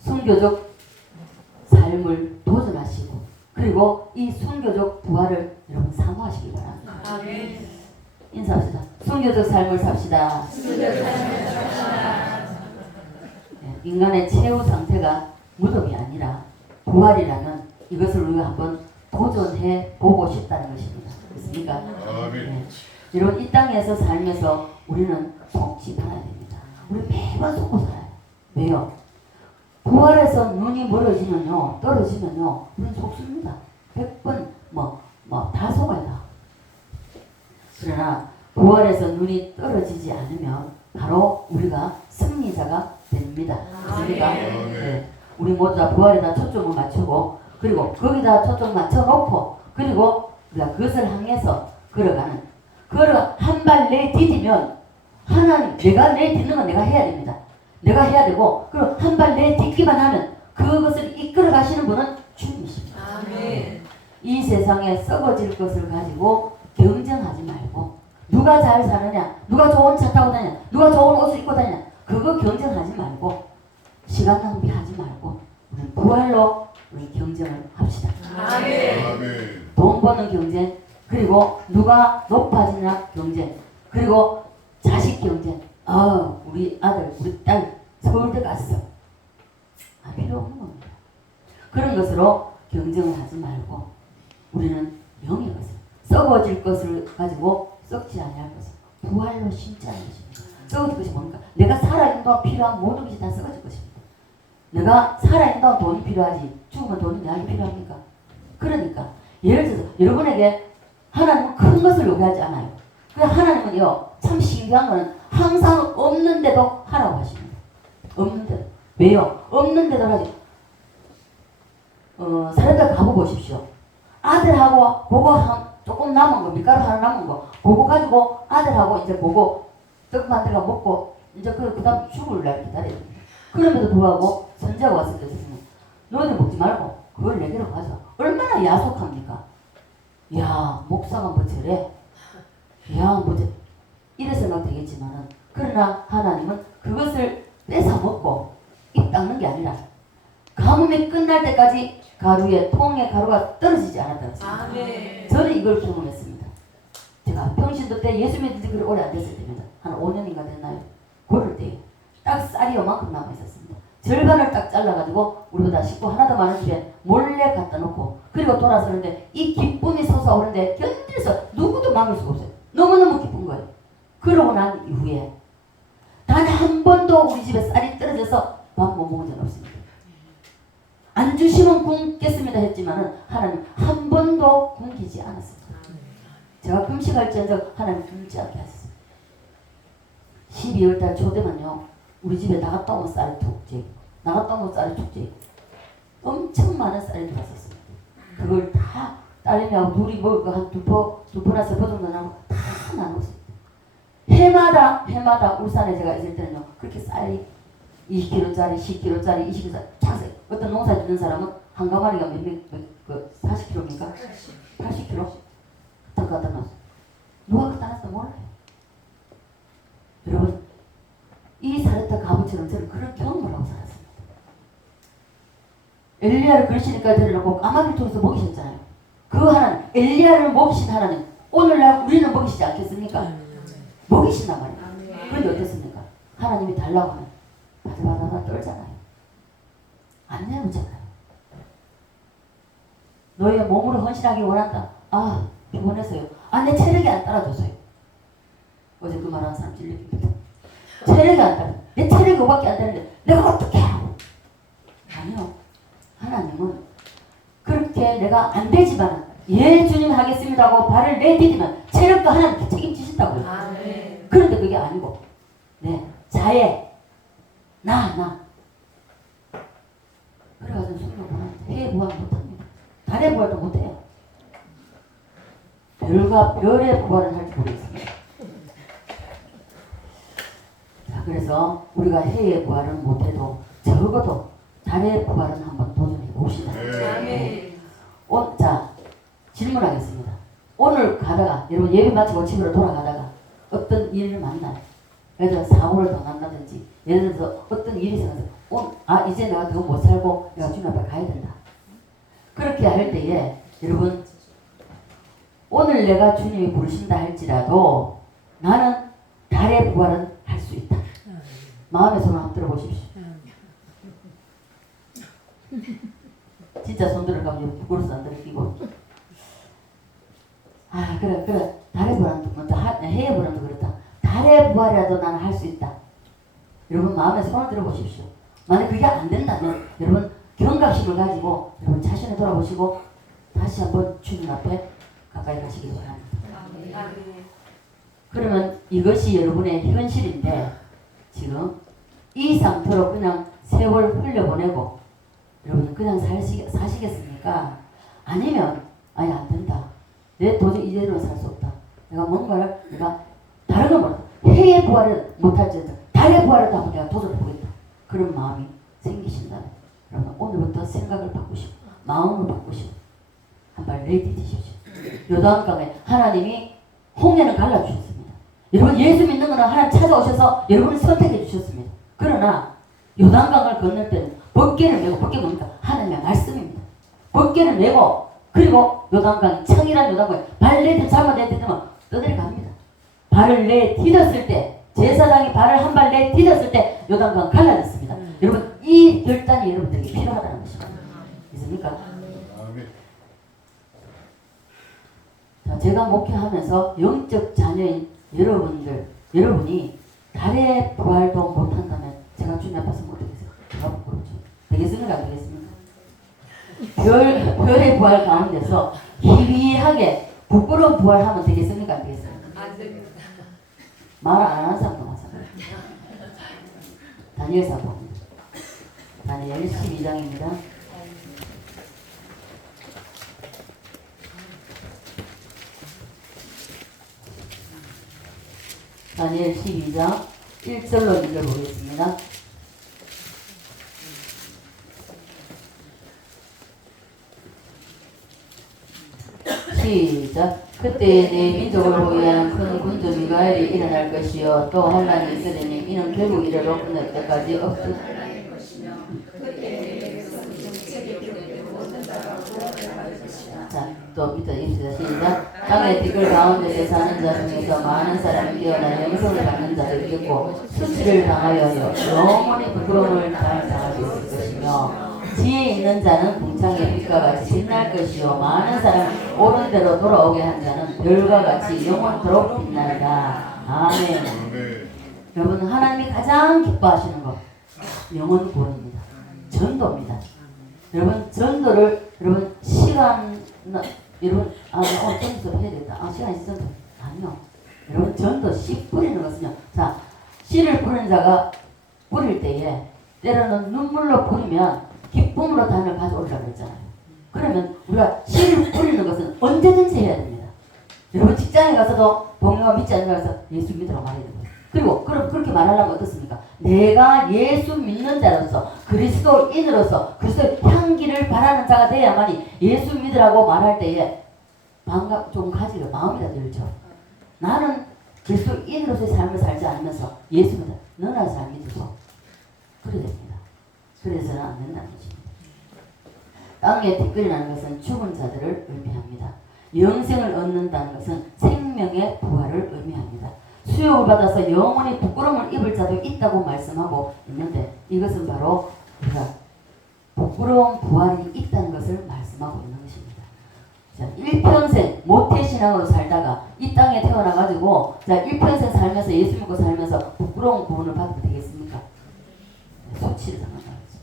순교적 삶을 도전하시고 그리고 이 순교적 부활을 여러분 사모하시기 바랍니다. 아멘. 인사합시다. 순교적 삶을 삽시다. 네, 인간의 최후 상태가 무덤이 아니라 부활이라면 이것을 우리가 한번 도전해 보고 싶다는 것입니다. 그렇습니까? 네. 여러분 이 땅에서 살면서 우리는 속지 말아야 됩니다. 우리 매번 속고 살아요. 왜요? 부활해서 눈이 멀어지면요, 떨어지면요, 우리는 속습니다. 100번 다 속아야 돼. 그러나 부활해서 눈이 떨어지지 않으면 바로 우리가 승리자가 됩니다. 그렇습니까? 네. 우리 모두 다 부활에다 초점을 맞추고 그리고 거기다 초점 맞춰놓고 그리고 우리가 그것을 향해서 걸어가는 한 발 내디디면 하나님 내가 내딛는 건 내가 해야 됩니다. 내가 해야 되고 그리고 한 발 내딛기만 하면 그것을 이끌어 가시는 분은 주님이십니다. 아멘. 이 세상에 썩어질 것을 가지고 경쟁하지 말고 누가 잘 사느냐, 누가 좋은 차 타고 다니냐, 누가 좋은 옷을 입고 다니냐, 그거 경쟁하지 말고 시간 낭비하지 말고 우리 부활로 우리 경쟁을 합시다. 아멘. 돈 버는 경쟁, 그리고 누가 높아지냐 경쟁, 그리고 자식 경쟁. 우리 아들, 우리 딸 서울대 갔어. 필요 없는 겁니다. 그런 것으로 경쟁을 하지 말고 우리는 영의 것을, 썩어질 것을 가지고 썩지 아니할 것을 부활로 심자는 것입니다. 썩어질 것이 뭡니까? 내가 살아있는 동안 필요한 모든 것이 다 썩어질 것입니다. 내가 살아있는 동안 돈이 필요하지 죽으면 돈이 나에게 필요합니까? 그러니까 예를 들어서 여러분에게 하나님은 큰 것을 요구하지 않아요. 그냥 하나님은요 참 신기한 거는 항상 없는데도 하라고 하십니다. 없는데도. 왜요? 없는데도 하지. 사람들 가보십시오. 아들하고 그거 조금 남은 거, 밀가루 하나 남은 거, 그거 가지고 아들하고 이제 그거 떡 만들어 먹고 이제 그 다음 죽을 날 기다려요. 그럼에도 불구하고 선지자가 왔을 때 너희들 먹지 말고 그걸 내게로 가져와. 얼마나 야속합니까? 야, 목사가 뭐 저래? 야, 뭐 저래? 이래 생각 되겠지만은 그러나 하나님은 그것을 뺏어 먹고 입 닦는 게 아니라 가뭄이 끝날 때까지 가루에 통에 가루가 떨어지지 않았다는 것입니다. 저는 이걸 경험했습니다. 제가 평신도 때 예수 믿은 지 그리 오래 안 됐을 때입니다. 한 5년인가 됐나요? 그럴 때 딱 쌀이 요만큼 남아 있었습니다. 절반을 딱 잘라가지고 우리보다 식구 하나 더 많은 집에 몰래 갖다 놓고 그리고 돌아서는데 이 기쁨이 솟아오르는데 견딜 수 누구도 막을 수가 없어요. 너무너무 기쁜 거예요. 그러고 난 이후에 단 한 번도 우리 집에 쌀이 떨어져서 밥 못 먹은 적은 없습니다. 안 주시면 굶겠습니다 했지만은 하나님 한 번도 굶기지 않았습니다. 제가 금식할지언정 하나님 굶지 않게 하셨습니다. 12월달 초되면요 우리 집에 나갔다 오면 쌀이 툭 나갔다 오면 쌀이 툭 엄청 많은 쌀이 들어왔었습니다. 그걸 다 딸내미하고 둘이 먹을 거 한 두 포나 세 포 정도 나고 다 나눴습니다. 해마다 울산에 제가 있을 때는요 그렇게 쌀이 20kg짜리, 10kg짜리, 20kg짜리 장세. 어떤 농사 짓는 사람은 한 가마리가 몇 40kg입니까? 80kg? 더 갖다 놨어. 누가 갖다 놨어 몰라요. 여러분 이 사르타 가부처럼 저는 그런 경험을 하고 살았습니다. 엘리야를 그러시니까 데려놓고 까마귀를 통해서 먹이셨잖아요. 그 하나님, 엘리야를 먹이신 하나님, 오늘날 우리는 먹이시지 않겠습니까? 먹이신단 말이에요. 그런데 어땠습니까? 하나님이 달라고 하면 바들바들 떨잖아요. 안 내놓잖아요. 너의 몸으로 헌신하기 원한다. 피곤해서요. 내 체력이 안 따라줘서요. 어제 그 말하는 사람 찔립니다. 체력이 안 따라. 내 체력이 5밖에 안 되는데 내가 어떻게 하고? 아니요. 하나님은 그렇게 내가 안 되지만 예 주님 하겠습니다 하고 발을 내디디면 체력도 하나님께 책임지신다고요. 그런데 그게 아니고 자애 나 그래가지고 성경은 해의 부활 못합니다. 달의 부활도 못해요. 별과 별의 부활은 할 줄 모르겠습니다. 자, 그래서 우리가 해의 부활은 못해도 적어도 달의 부활은 한번 도전해 봅시다. 자, 질문하겠습니다. 오늘 가다가 여러분 예배 마치고 집으로 돌아가다가 어떤 일을 만나요. 예를 들어 사고를 당한다든지 예를 들어서 어떤 일이 생겨서 이제 내가 더 못 살고 내가 주님 앞에 가야 된다. 그렇게 할 때에 여러분 오늘 내가 주님이 부르신다 할지라도 나는 달의 부활은 할 수 있다. 마음의 손을 한번 들어보십시오. 진짜 손 들어가면 부끄러워서 안 들어끼고 그래 달의 부활은 해의 부활도 그렇다. 달의 부활이라도 나는 할 수 있다. 여러분 마음에 손을 들어보십시오. 만약 그게 안 된다면 여러분 경각심을 가지고 여러분 자신을 돌아보시고 다시 한번 주님 앞에 가까이 가시기 바랍니다. 그러면 이것이 여러분의 현실인데 지금 이 상태로 그냥 세월 흘려보내고 여러분 그냥 사시겠습니까? 아니면 안 된다. 내 도저히 이대로 살 수 없다. 내가 뭔가를 다른 걸 못한다. 해의 부활을 못할지언정 달의 부활을 한번 내가 도전해보겠다. 그런 마음이 생기신다면 여러분 오늘부터 생각을 바꾸시고 마음을 바꾸시고 한 발 내디디십시오. 요단강에 하나님이 홍해는 갈라주셨습니다. 여러분 예수 믿는 거는 하나님 찾아오셔서 여러분을 선택해 주셨습니다. 그러나 요단강을 건널 때는 벗개를 메고, 벗개 뭡니까? 하나님의 말씀입니다. 벗개를 메고, 그리고 요단강이 창이란 요단강에 발 내딛 잘못 내딛으면 떠들이 갑니다. 발을 내딛었을 때, 제사장이 발을 한 발 내딛었을 때 요단강 갈라졌습니다. 여러분 이 결단이 여러분들에게 필요하다는 것입니다. 있습니까? 아멘. 자, 제가 목회하면서 영적 자녀인 여러분이 달의 부활도 못한다면 제가 주님 앞에서 못하겠어요. 제가 부끄럽죠. 되겠습니까? 안 되겠습니까? 별의 부활 가운데서 희미하게 부끄러운 부활하면 되겠습니까? 안 되겠습니까? 안 됩니다. 말 안 하는 사람도 마찬가지입니다. 다니엘 사복입니다. 다니엘 12장입니다. 다니엘 12장 1절로 읽어보겠습니다. 시작. 그때 내 민족을 보유하는 큰 군주 미가엘이 일어날 것이요 또 환란이 있으리니 이는 결국 이르러 끝날 때까지 없을 자, 또 밑에 입시다. 시작. 땅의 띠끌 가운데서 사는 자 중에서 많은 사람이 깨어나 영성을 받는 자도 있겠고 수치를 당하여 영원히 부끄러움을 당할 수 있을 것이며 지혜 있는 자는 궁창의 빛과 같이 빛날 것이요 많은 사람 옳은 대로 돌아오게 한 자는 별과 같이 영원토록 빛날다. 아멘. 아멘. 여러분 하나님이 가장 기뻐하시는 것 영원 구원입니다. 전도입니다. 여러분 전도를 여러분 시간 여러분 오늘 전도 해야 되겠다. 시간 있어도 아니요. 여러분 전도 씨 뿌리는 것은요. 자 씨를 뿌리는 자가 뿌릴 때에 때로는 눈물로 뿌리면 기쁨으로 단을 가져오려고 했잖아요. 그러면 우리가 씨를 뿌리는 것은 언제든지 해야 됩니다. 여러분 직장에 가서도 동료가 믿지 않는 가서 예수 믿으라고 말해야 됩니다. 그리고 그렇게 말하려면 어떻습니까? 내가 예수 믿는 자로서 그리스도인으로서 그리스도의 향기를 바라는 자가 돼야만이 예수 믿으라고 말할 때에 좀 가지려 마음이 다 들죠. 나는 그리스도인으로서의 삶을 살지 않으면서 예수 믿어 너나 잘 믿어서 그래야 됩니다. 그래서는 안 된다는 것입니다. 땅에 티끌이라는 것은 죽은 자들을 의미합니다. 영생을 얻는다는 것은 생명의 부활을 의미합니다. 수욕을 받아서 영원히 부끄러움을 입을 자도 있다고 말씀하고 있는데 이것은 바로 우리가 부끄러운 부활이 있다는 것을 말씀하고 있는 것입니다. 자, 일평생 모태신앙으로 살다가 이 땅에 태어나가지고 자, 일평생 살면서 예수 믿고 살면서 부끄러운 구원을 받으면 되겠습니까? 수치를 당한다는 거죠.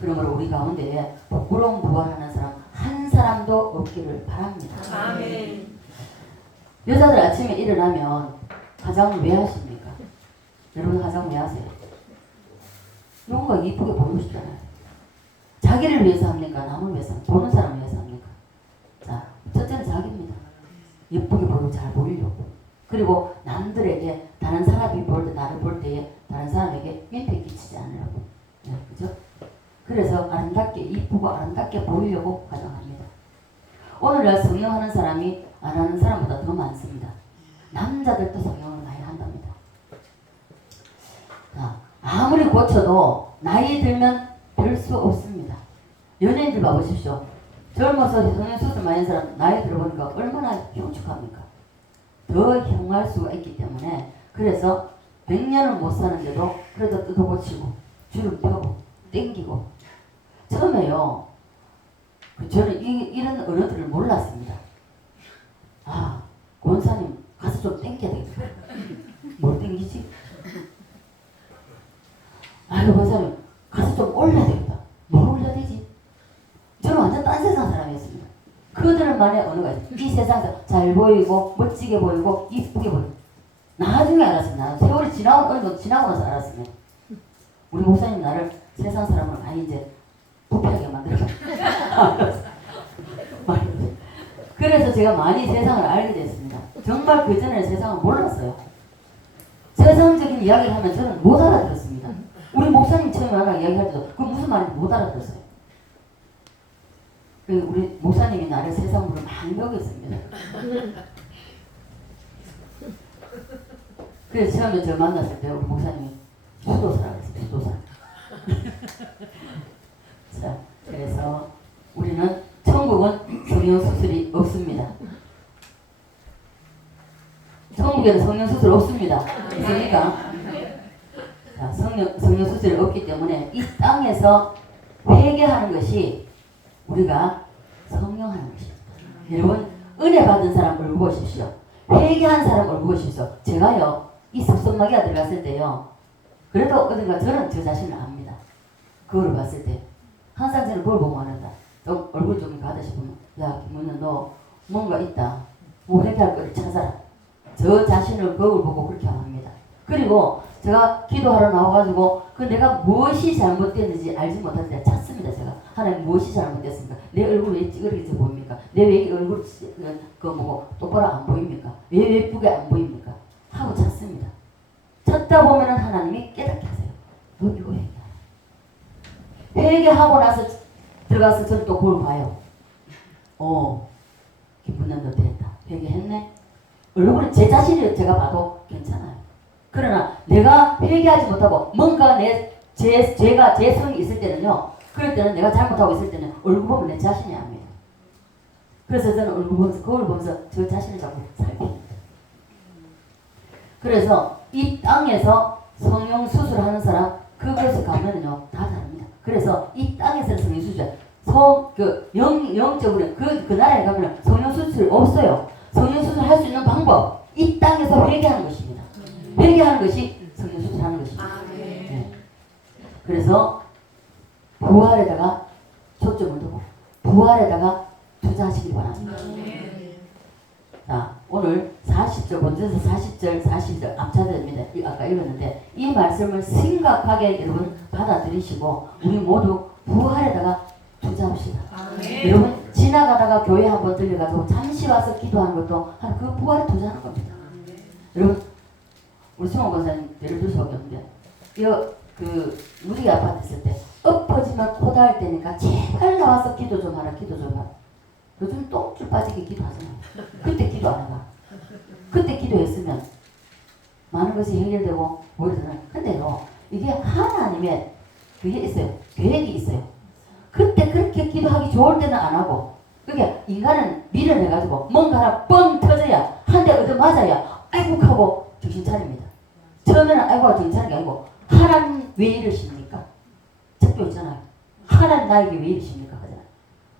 그러므로 우리 가운데에 부끄러운 부활하는 사람 한 사람도 없기를 바랍니다. 아멘. 여자들 아침에 일어나면 화장을 왜 하십니까? 여러분 화장 왜 하세요? 뭔가 이쁘게 보이고 싶잖아요. 자기를 위해서 합니까? 남을 위해서 합니까? 보는 사람을 위해서 합니까? 자, 첫째는 자기입니다. 예쁘게 보이고 잘 보이려고. 그리고 남들에게 다른 사람이 볼 때 나를 볼 때에 다른 사람에게 민폐 끼치지 않으려고. 네, 그죠? 그래서 아름답게 이쁘고 아름답게 보이려고 화장합니다. 오늘날 성형하는 사람이 안 하는 사람보다 더 많습니다. 남자들도 성형을 많이 한답니다. 자, 아무리 고쳐도 나이 들면 별 수 없습니다. 연예인들 봐보십시오. 젊어서 성형수술 많이 한 사람 나이 들어보니까 얼마나 흉측합니까? 더 흉할 수가 있기 때문에 그래서 100년을 못 사는데도 그래도 뜯어고치고 주름 펴고 땡기고 처음에요. 저는 이런 언어들을 몰랐습니다. 아, 권사님 가서 좀 땡겨야 되겠다. 뭘 땡기지? 아유 권사님 가서 좀 올려야 되겠다. 뭘 올려야 되지? 저는 완전 딴 세상 사람이었습니다. 그들만의 언어가 있어요. 이 세상에서 잘 보이고 멋지게 보이고 이쁘게 보이고 나중에 알았습니다. 세월이 어느 정도 지나고 나서 알았습니다. 우리 목사님 나를 세상 사람을 많이 이제 부패하게 만들어요. 그래서 제가 많이 세상을 알게 됐습니다. 정말 그전에 세상을 몰랐어요. 세상적인 이야기를 하면 저는 못 알아들었습니다. 우리 목사님 처음에 나랑 이야기할 때도 그 무슨 말인지 못 알아들었어요. 그 우리 목사님이 나를 세상으로 많이 먹였습니다. 그래서 처음에 저 만났을 때 우리 목사님이 수도사라고 했어요. 수도사. 자, 그래서 우리는 천국은 성형수술이 없습니다. 천국에는 성형수술 없습니다. 있습니까? 자, 성형수술이 없기 때문에 이 땅에서 회개하는 것이 우리가 성령하는 것입니다. 여러분 은혜 받은 사람 얼굴 보십시오. 회개한 사람 얼굴 보십시오. 제가요 이 섭섭마귀가 들어갔을 때요 그래도 어딘가 저는 저 자신을 압니다. 그거를 봤을 때 항상 저는 그걸 보고 말한다. 좀 얼굴 좀 가다 싶으면 야 김문현 너 뭔가 있다. 뭐 회개할 거를 찾아라. 저 자신을 거울 보고 그렇게 합니다. 그리고 제가 기도하러 나와가지고 그 내가 무엇이 잘못됐는지 알지 못할 때 찾습니다. 제가 하나님 무엇이 잘못됐습니까? 내 얼굴 왜 찌그러져 보입니까? 내 왜 얼굴 똑바로 안 보입니까? 왜 예쁘게 안 보입니까? 하고 찾습니다. 찾다 보면은 하나님이 깨닫게 하세요. 너 이거 회개하고 나서 들어가서 저는 또 그걸 봐요. 기쁜 너 됐다. 회개했네. 얼굴은 제 자신이 제가 봐도 괜찮아요. 그러나 내가 회개하지 못하고 뭔가 제가 제 성이 있을 때는요. 그럴 때는 내가 잘못하고 있을 때는 얼굴 보면 내 자신이 압니다. 그래서 저는 얼굴 보면서 거울 보면서 저 자신을 자꾸 살핍니다. 그래서 이 땅에서 성형 수술하는 사람 그것을 가면은요 다 다릅니다. 그래서 이 땅에서 성형 수술 영적으로 그 나라에 가면 성형 수술 없어요. 성형 수술 할 수 있는 방법 이 땅에서 회개하는 것입니다. 회개하는 것이 성령 수술하는 것입니다. 네. 그래서 부활에다가 초점을 두고 부활에다가 투자하시기 바랍니다. 자, 오늘 40절 먼저서 40절 41절 앞차절입니다. 아까 읽었는데 이 말씀을 심각하게 여러분 받아들이시고 우리 모두 부활에다가 투자합시다. 여러분 지나가다가 교회 한번 들려가지고 잠시 와서 기도하는 것도 그 부활에 투자하는 겁니다. 여러분 우리 승호 권사님 예를 들 수밖에 없는데 우리 아파트 있을 때 엎어지면 코다할 때니까 제발 나와서 기도 좀 하라. 요즘 똥줄 빠지게 기도하잖아요. 그때 기도 안 해봐. 그때 기도했으면 많은 것이 해결되고 모르잖아요. 근데요 이게 하나님의 그게 있어요. 계획이 있어요. 그때 그렇게 기도하기 좋을 때는 안 하고 그게 인간은 밀어내가지고 뭔가 하나 뻥 터져야 한 대 얻어맞아야 아이고 하고 정신 차립니다. 처음에는 아이고 정신 차리는 게 아니고 하나님 왜 이러십니까? 책도 있잖아요. 하나님 나에게 왜 이러십니까? 하잖아요.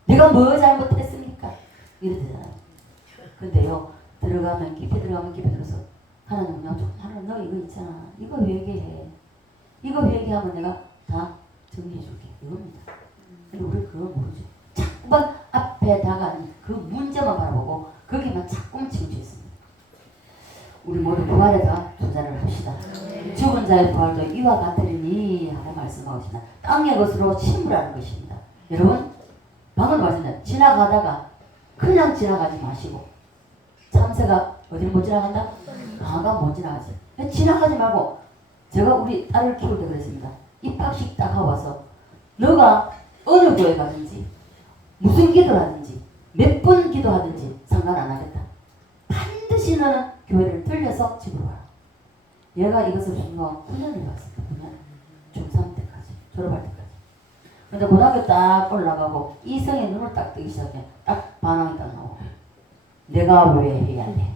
내가 뭐 잘못했습니까? 이러잖아요. 근데요 들어가면 깊이 들어서 하나님 너 이거 있잖아. 이거 회개해. 이거 회개하면 내가 다 정리해줄게. 이겁니다. 근데 우리 그거 모르죠. 자꾸만 앞에 다가는 그 문제만 바라보고 거기만 자꾸만 치우쳐 있습니다. 우리 모두 부활에다 투자를 합시다. 죽은 자의 부활도 이와 같으리니 하고 말씀하고 있습니다. 땅의 것으로 침몰하는 것입니다. 여러분 방금 말씀드렸는데 지나가다가 그냥 지나가지 마시고 참새가 어디를 못 지나간다? 강가 못 지나가지. 지나가지 말고 제가 우리 딸을 키울 때 그랬습니다. 입학식 딱 하고 와서 너가 어느 교회 가든지 무슨 기도를 하든지 몇 번 기도하든지 상관 안 하겠다. 반드시 너는 교회를 들려서 집으로 와라. 얘가 이것을 순간 9년을 갔습니다. 9년. 중3 때까지. 졸업할 때까지. 근데 고등학교 딱 올라가고 이성의 눈을 딱 뜨기 시작해. 딱 반항이 딱 나오고. 내가 왜 해야 돼?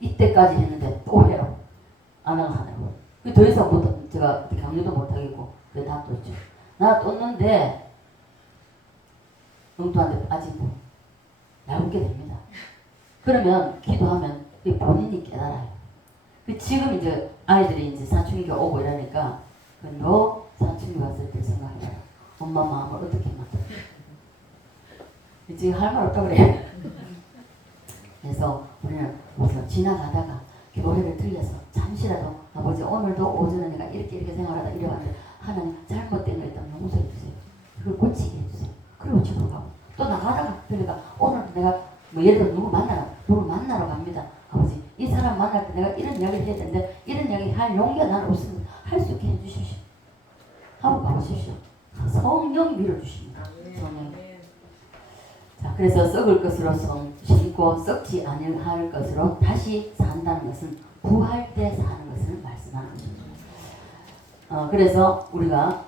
이때까지 했는데 또 해라. 안 하고 하냐고. 더 이상 못, 제가 강요도 못하겠고 그래 다 떴죠. 나 떴는데 엉뚱한데 빠지고 나오게 됩니다. 그러면 기도하면 본인이 깨달아요. 지금 이제 아이들이 이제 사춘기가 오고 이러니까 너 사춘기 왔을 때 생각해봐요. 엄마 마음을 어떻게 만들어? 지금 할 말 없다 그래. 그래서 우리는 무슨 지나가다가 교회를 들려서 잠시라도 아버지 오늘도 오전에 내가 이렇게 생활하다 이래봤는데 하나님 잘못된 거 있다면 용서해 주세요. 그걸 고치게 해주세요. 그리고 집으로 가고 또 나가다가 들려가 오늘 내가 뭐 예를 들어 누구 만나러 갑니다. 아버지 이 사람 만날 때 내가 이런 이야기를 해야 되는데 이런 이야기 할 용기가 나는 없으면 할 수 있게 해주십시오. 하고 가보십시오. 성령이 밀어주십니다. 성령이. 그래서 썩을 것으로 심고 썩지 아니할 것으로 다시 산다는 것은 부활 때 사는 것을 말씀하는 것입니다. 그래서 우리가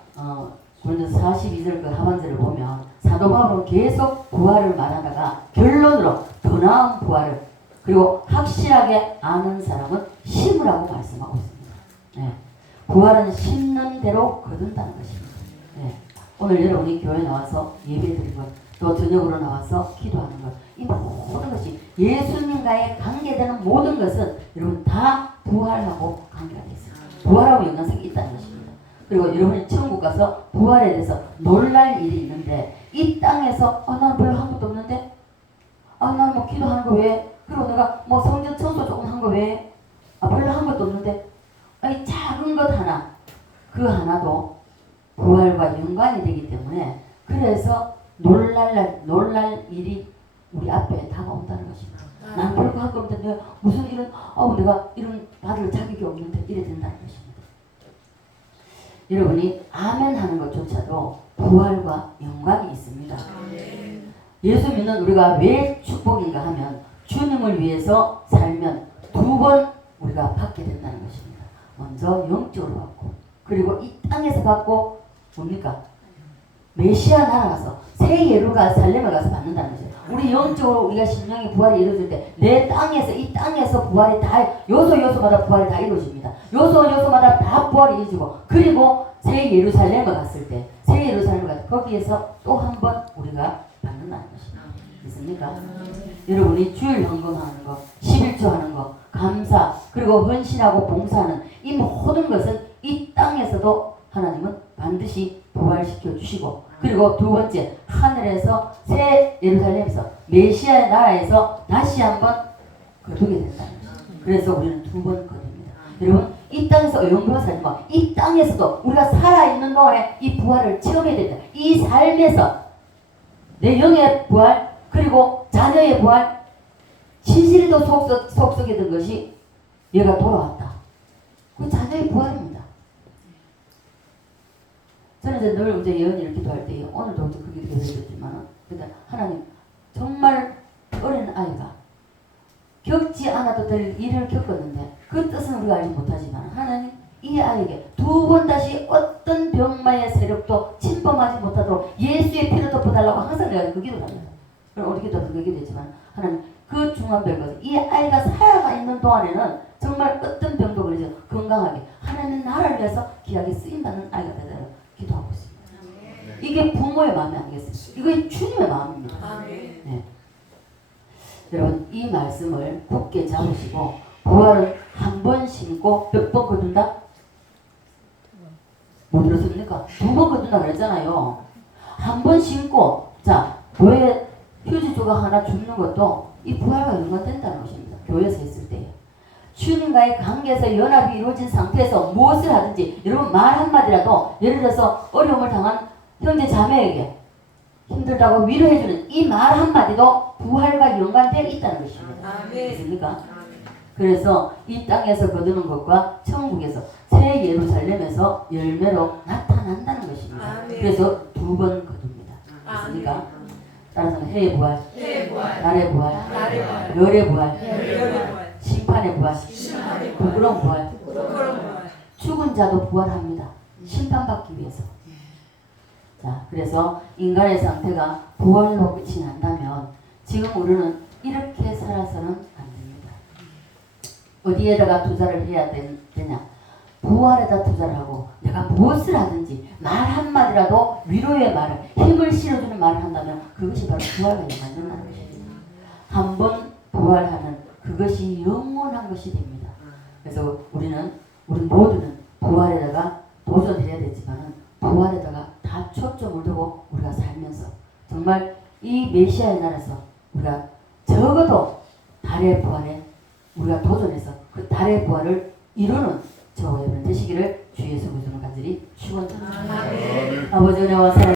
고린도서 42절 그 하반절을 보면 사도 바울은 계속 부활을 말하다가 결론으로 더 나은 부활을 그리고 확실하게 아는 사람은 심으라고 말씀하고 있습니다. 네. 부활은 심는 대로 거둔다는 것입니다. 네. 오늘 여러분이 교회에 나와서 예배드리고 또 저녁으로 나와서 기도하는 것, 이 모든 것이 예수님과의 관계되는 모든 것은 여러분 다 부활하고 관계가 되어 있습니다. 부활하고 연관성이 있다는 것입니다. 그리고 여러분이 천국 가서 부활에 대해서 놀랄 일이 있는데 이 땅에서 나는 별로 한 것도 없는데 나는 뭐 기도하는 거 왜? 그리고 내가 뭐 성전 청소 조금 한 거 왜? 별로 한 것도 없는데 이 작은 것 하나 그 하나도 부활과 연관이 되기 때문에 그래서 놀랄 일이 우리 앞에 다가온다는 것입니다. 난 별거 할 거 없는데 무슨 이런 내가 이런 받을 자격이 없는데 이래 된다는 것입니다. 여러분이 아멘 하는 것조차도 부활과 연관이 있습니다. 예수 믿는 우리가 왜 축복인가 하면 주님을 위해서 살면 두 번 우리가 받게 된다는 것입니다. 먼저 영적으로 받고 그리고 이 땅에서 받고 뭡니까? 메시아 나라가서 새 예루살렘에 가서 받는다는 것이에요. 우리 영적으로 우리가 심령의 부활이 이루어질 때 내 땅에서 이 땅에서 부활이 다 요소마다 부활이 다 이루어집니다. 요소마다 다 부활이 이루어지고 그리고 새 예루살렘에 갔을 때 새 예루살렘에 가서 거기에서 또 한 번 우리가 받는다는 것입니다. 있습니까? 여러분이 주일 헌금하는 거, 11조 하는 거, 감사 그리고 헌신하고 봉사하는 이 모든 것은 이 땅에서도 하나님은 반드시 부활시켜 주시고 그리고 두 번째 하늘에서 새 예루살렘에서 메시아의 나라에서 다시 한번 거두게 된다는 것입니다. 그래서 우리는 두 번 거둡니다. 여러분 이 땅에서 영광을 살지만 이 땅에서도 우리가 살아있는 동안에 이 부활을 체험해야 된다. 이 삶에서 내 영의 부활 그리고 자녀의 부활 진실이도 속속에 든 것이 얘가 돌아왔다. 그 자녀의 부활입니다. 저는 이제 늘 이제 예언을 기도할 때 오늘도 이제 그게 되었지만 그러니까 하나님 정말 어린 아이가 겪지 않아도 될 일을 겪었는데 그 뜻은 우리가 알지 못하지만 하나님 이 아이에게 두 번 다시 어떤 병마의 세력도 침범하지 못하도록 예수의 피를 덮어달라고 항상 내가 그 기도를 합니다. 그럼 우리 기도도 그 기도했지만 하나님 그 중한 별것 이 아이가 살아가 있는 동안에는 정말 어떤 병도 걸리지 건강하게 하나님 나라를 위해서 귀하게 쓰임받는 아이가 되도록 기도하고 있습니다. 이게 부모의 마음이 아니겠습니까? 이게 주님의 마음입니다. 네. 여러분 이 말씀을 굳게 잡으시고 부활은 한 번 심고 몇 번 거둔다? 못 들었습니까? 두 번 거둔다 그랬잖아요. 한 번 심고 자 교회 휴지조각 하나 줍는 것도 이 부활과 연관된다는 것입니다. 교회에서 했을 때 주님과의 관계에서 연합이 이루어진 상태에서 무엇을 하든지 여러분 말 한마디라도 예를 들어서 어려움을 당한 형제 자매에게 힘들다고 위로해주는 이 말 한마디도 부활과 연관되어 있다는 것입니다. 있습니까? 그래서 이 땅에서 거두는 것과 천국에서 새 예루살렘에서 열매로 나타난다는 것입니다. 그래서 두 번 거둡니다. 있습니까? 따라서 해의 부활, 달의 부활, 열의 부활, 심판의 부활, 부끄러운 부활, 죽은 자도 부활합니다. 심판받기 위해서. 자, 그래서 인간의 상태가 부활로 끝이 난다면 지금 우리는 이렇게 살아서는 안 됩니다. 어디에다가 투자를 해야 되냐? 부활에다 투자를 하고 내가 무엇을 하든지 말 한마디라도 위로의 말을 힘을 실어주는 말을 한다면 그것이 바로 부활과 연관된다는 것입니다. 한번 부활하는 그것이 영원한 것이 됩니다. 그래서 우리 모두는 부활에다가 도전해야 되지만 부활에다가 다 초점을 두고 우리가 살면서 정말 이 메시아의 나라에서 우리가 적어도 달의 부활에 우리가 도전해서 그 달의 부활을 이루는 저와 여러분 되시기를 주 예수 그리스도로 간절히 축원드립니다. 아버지 은혜와 사랑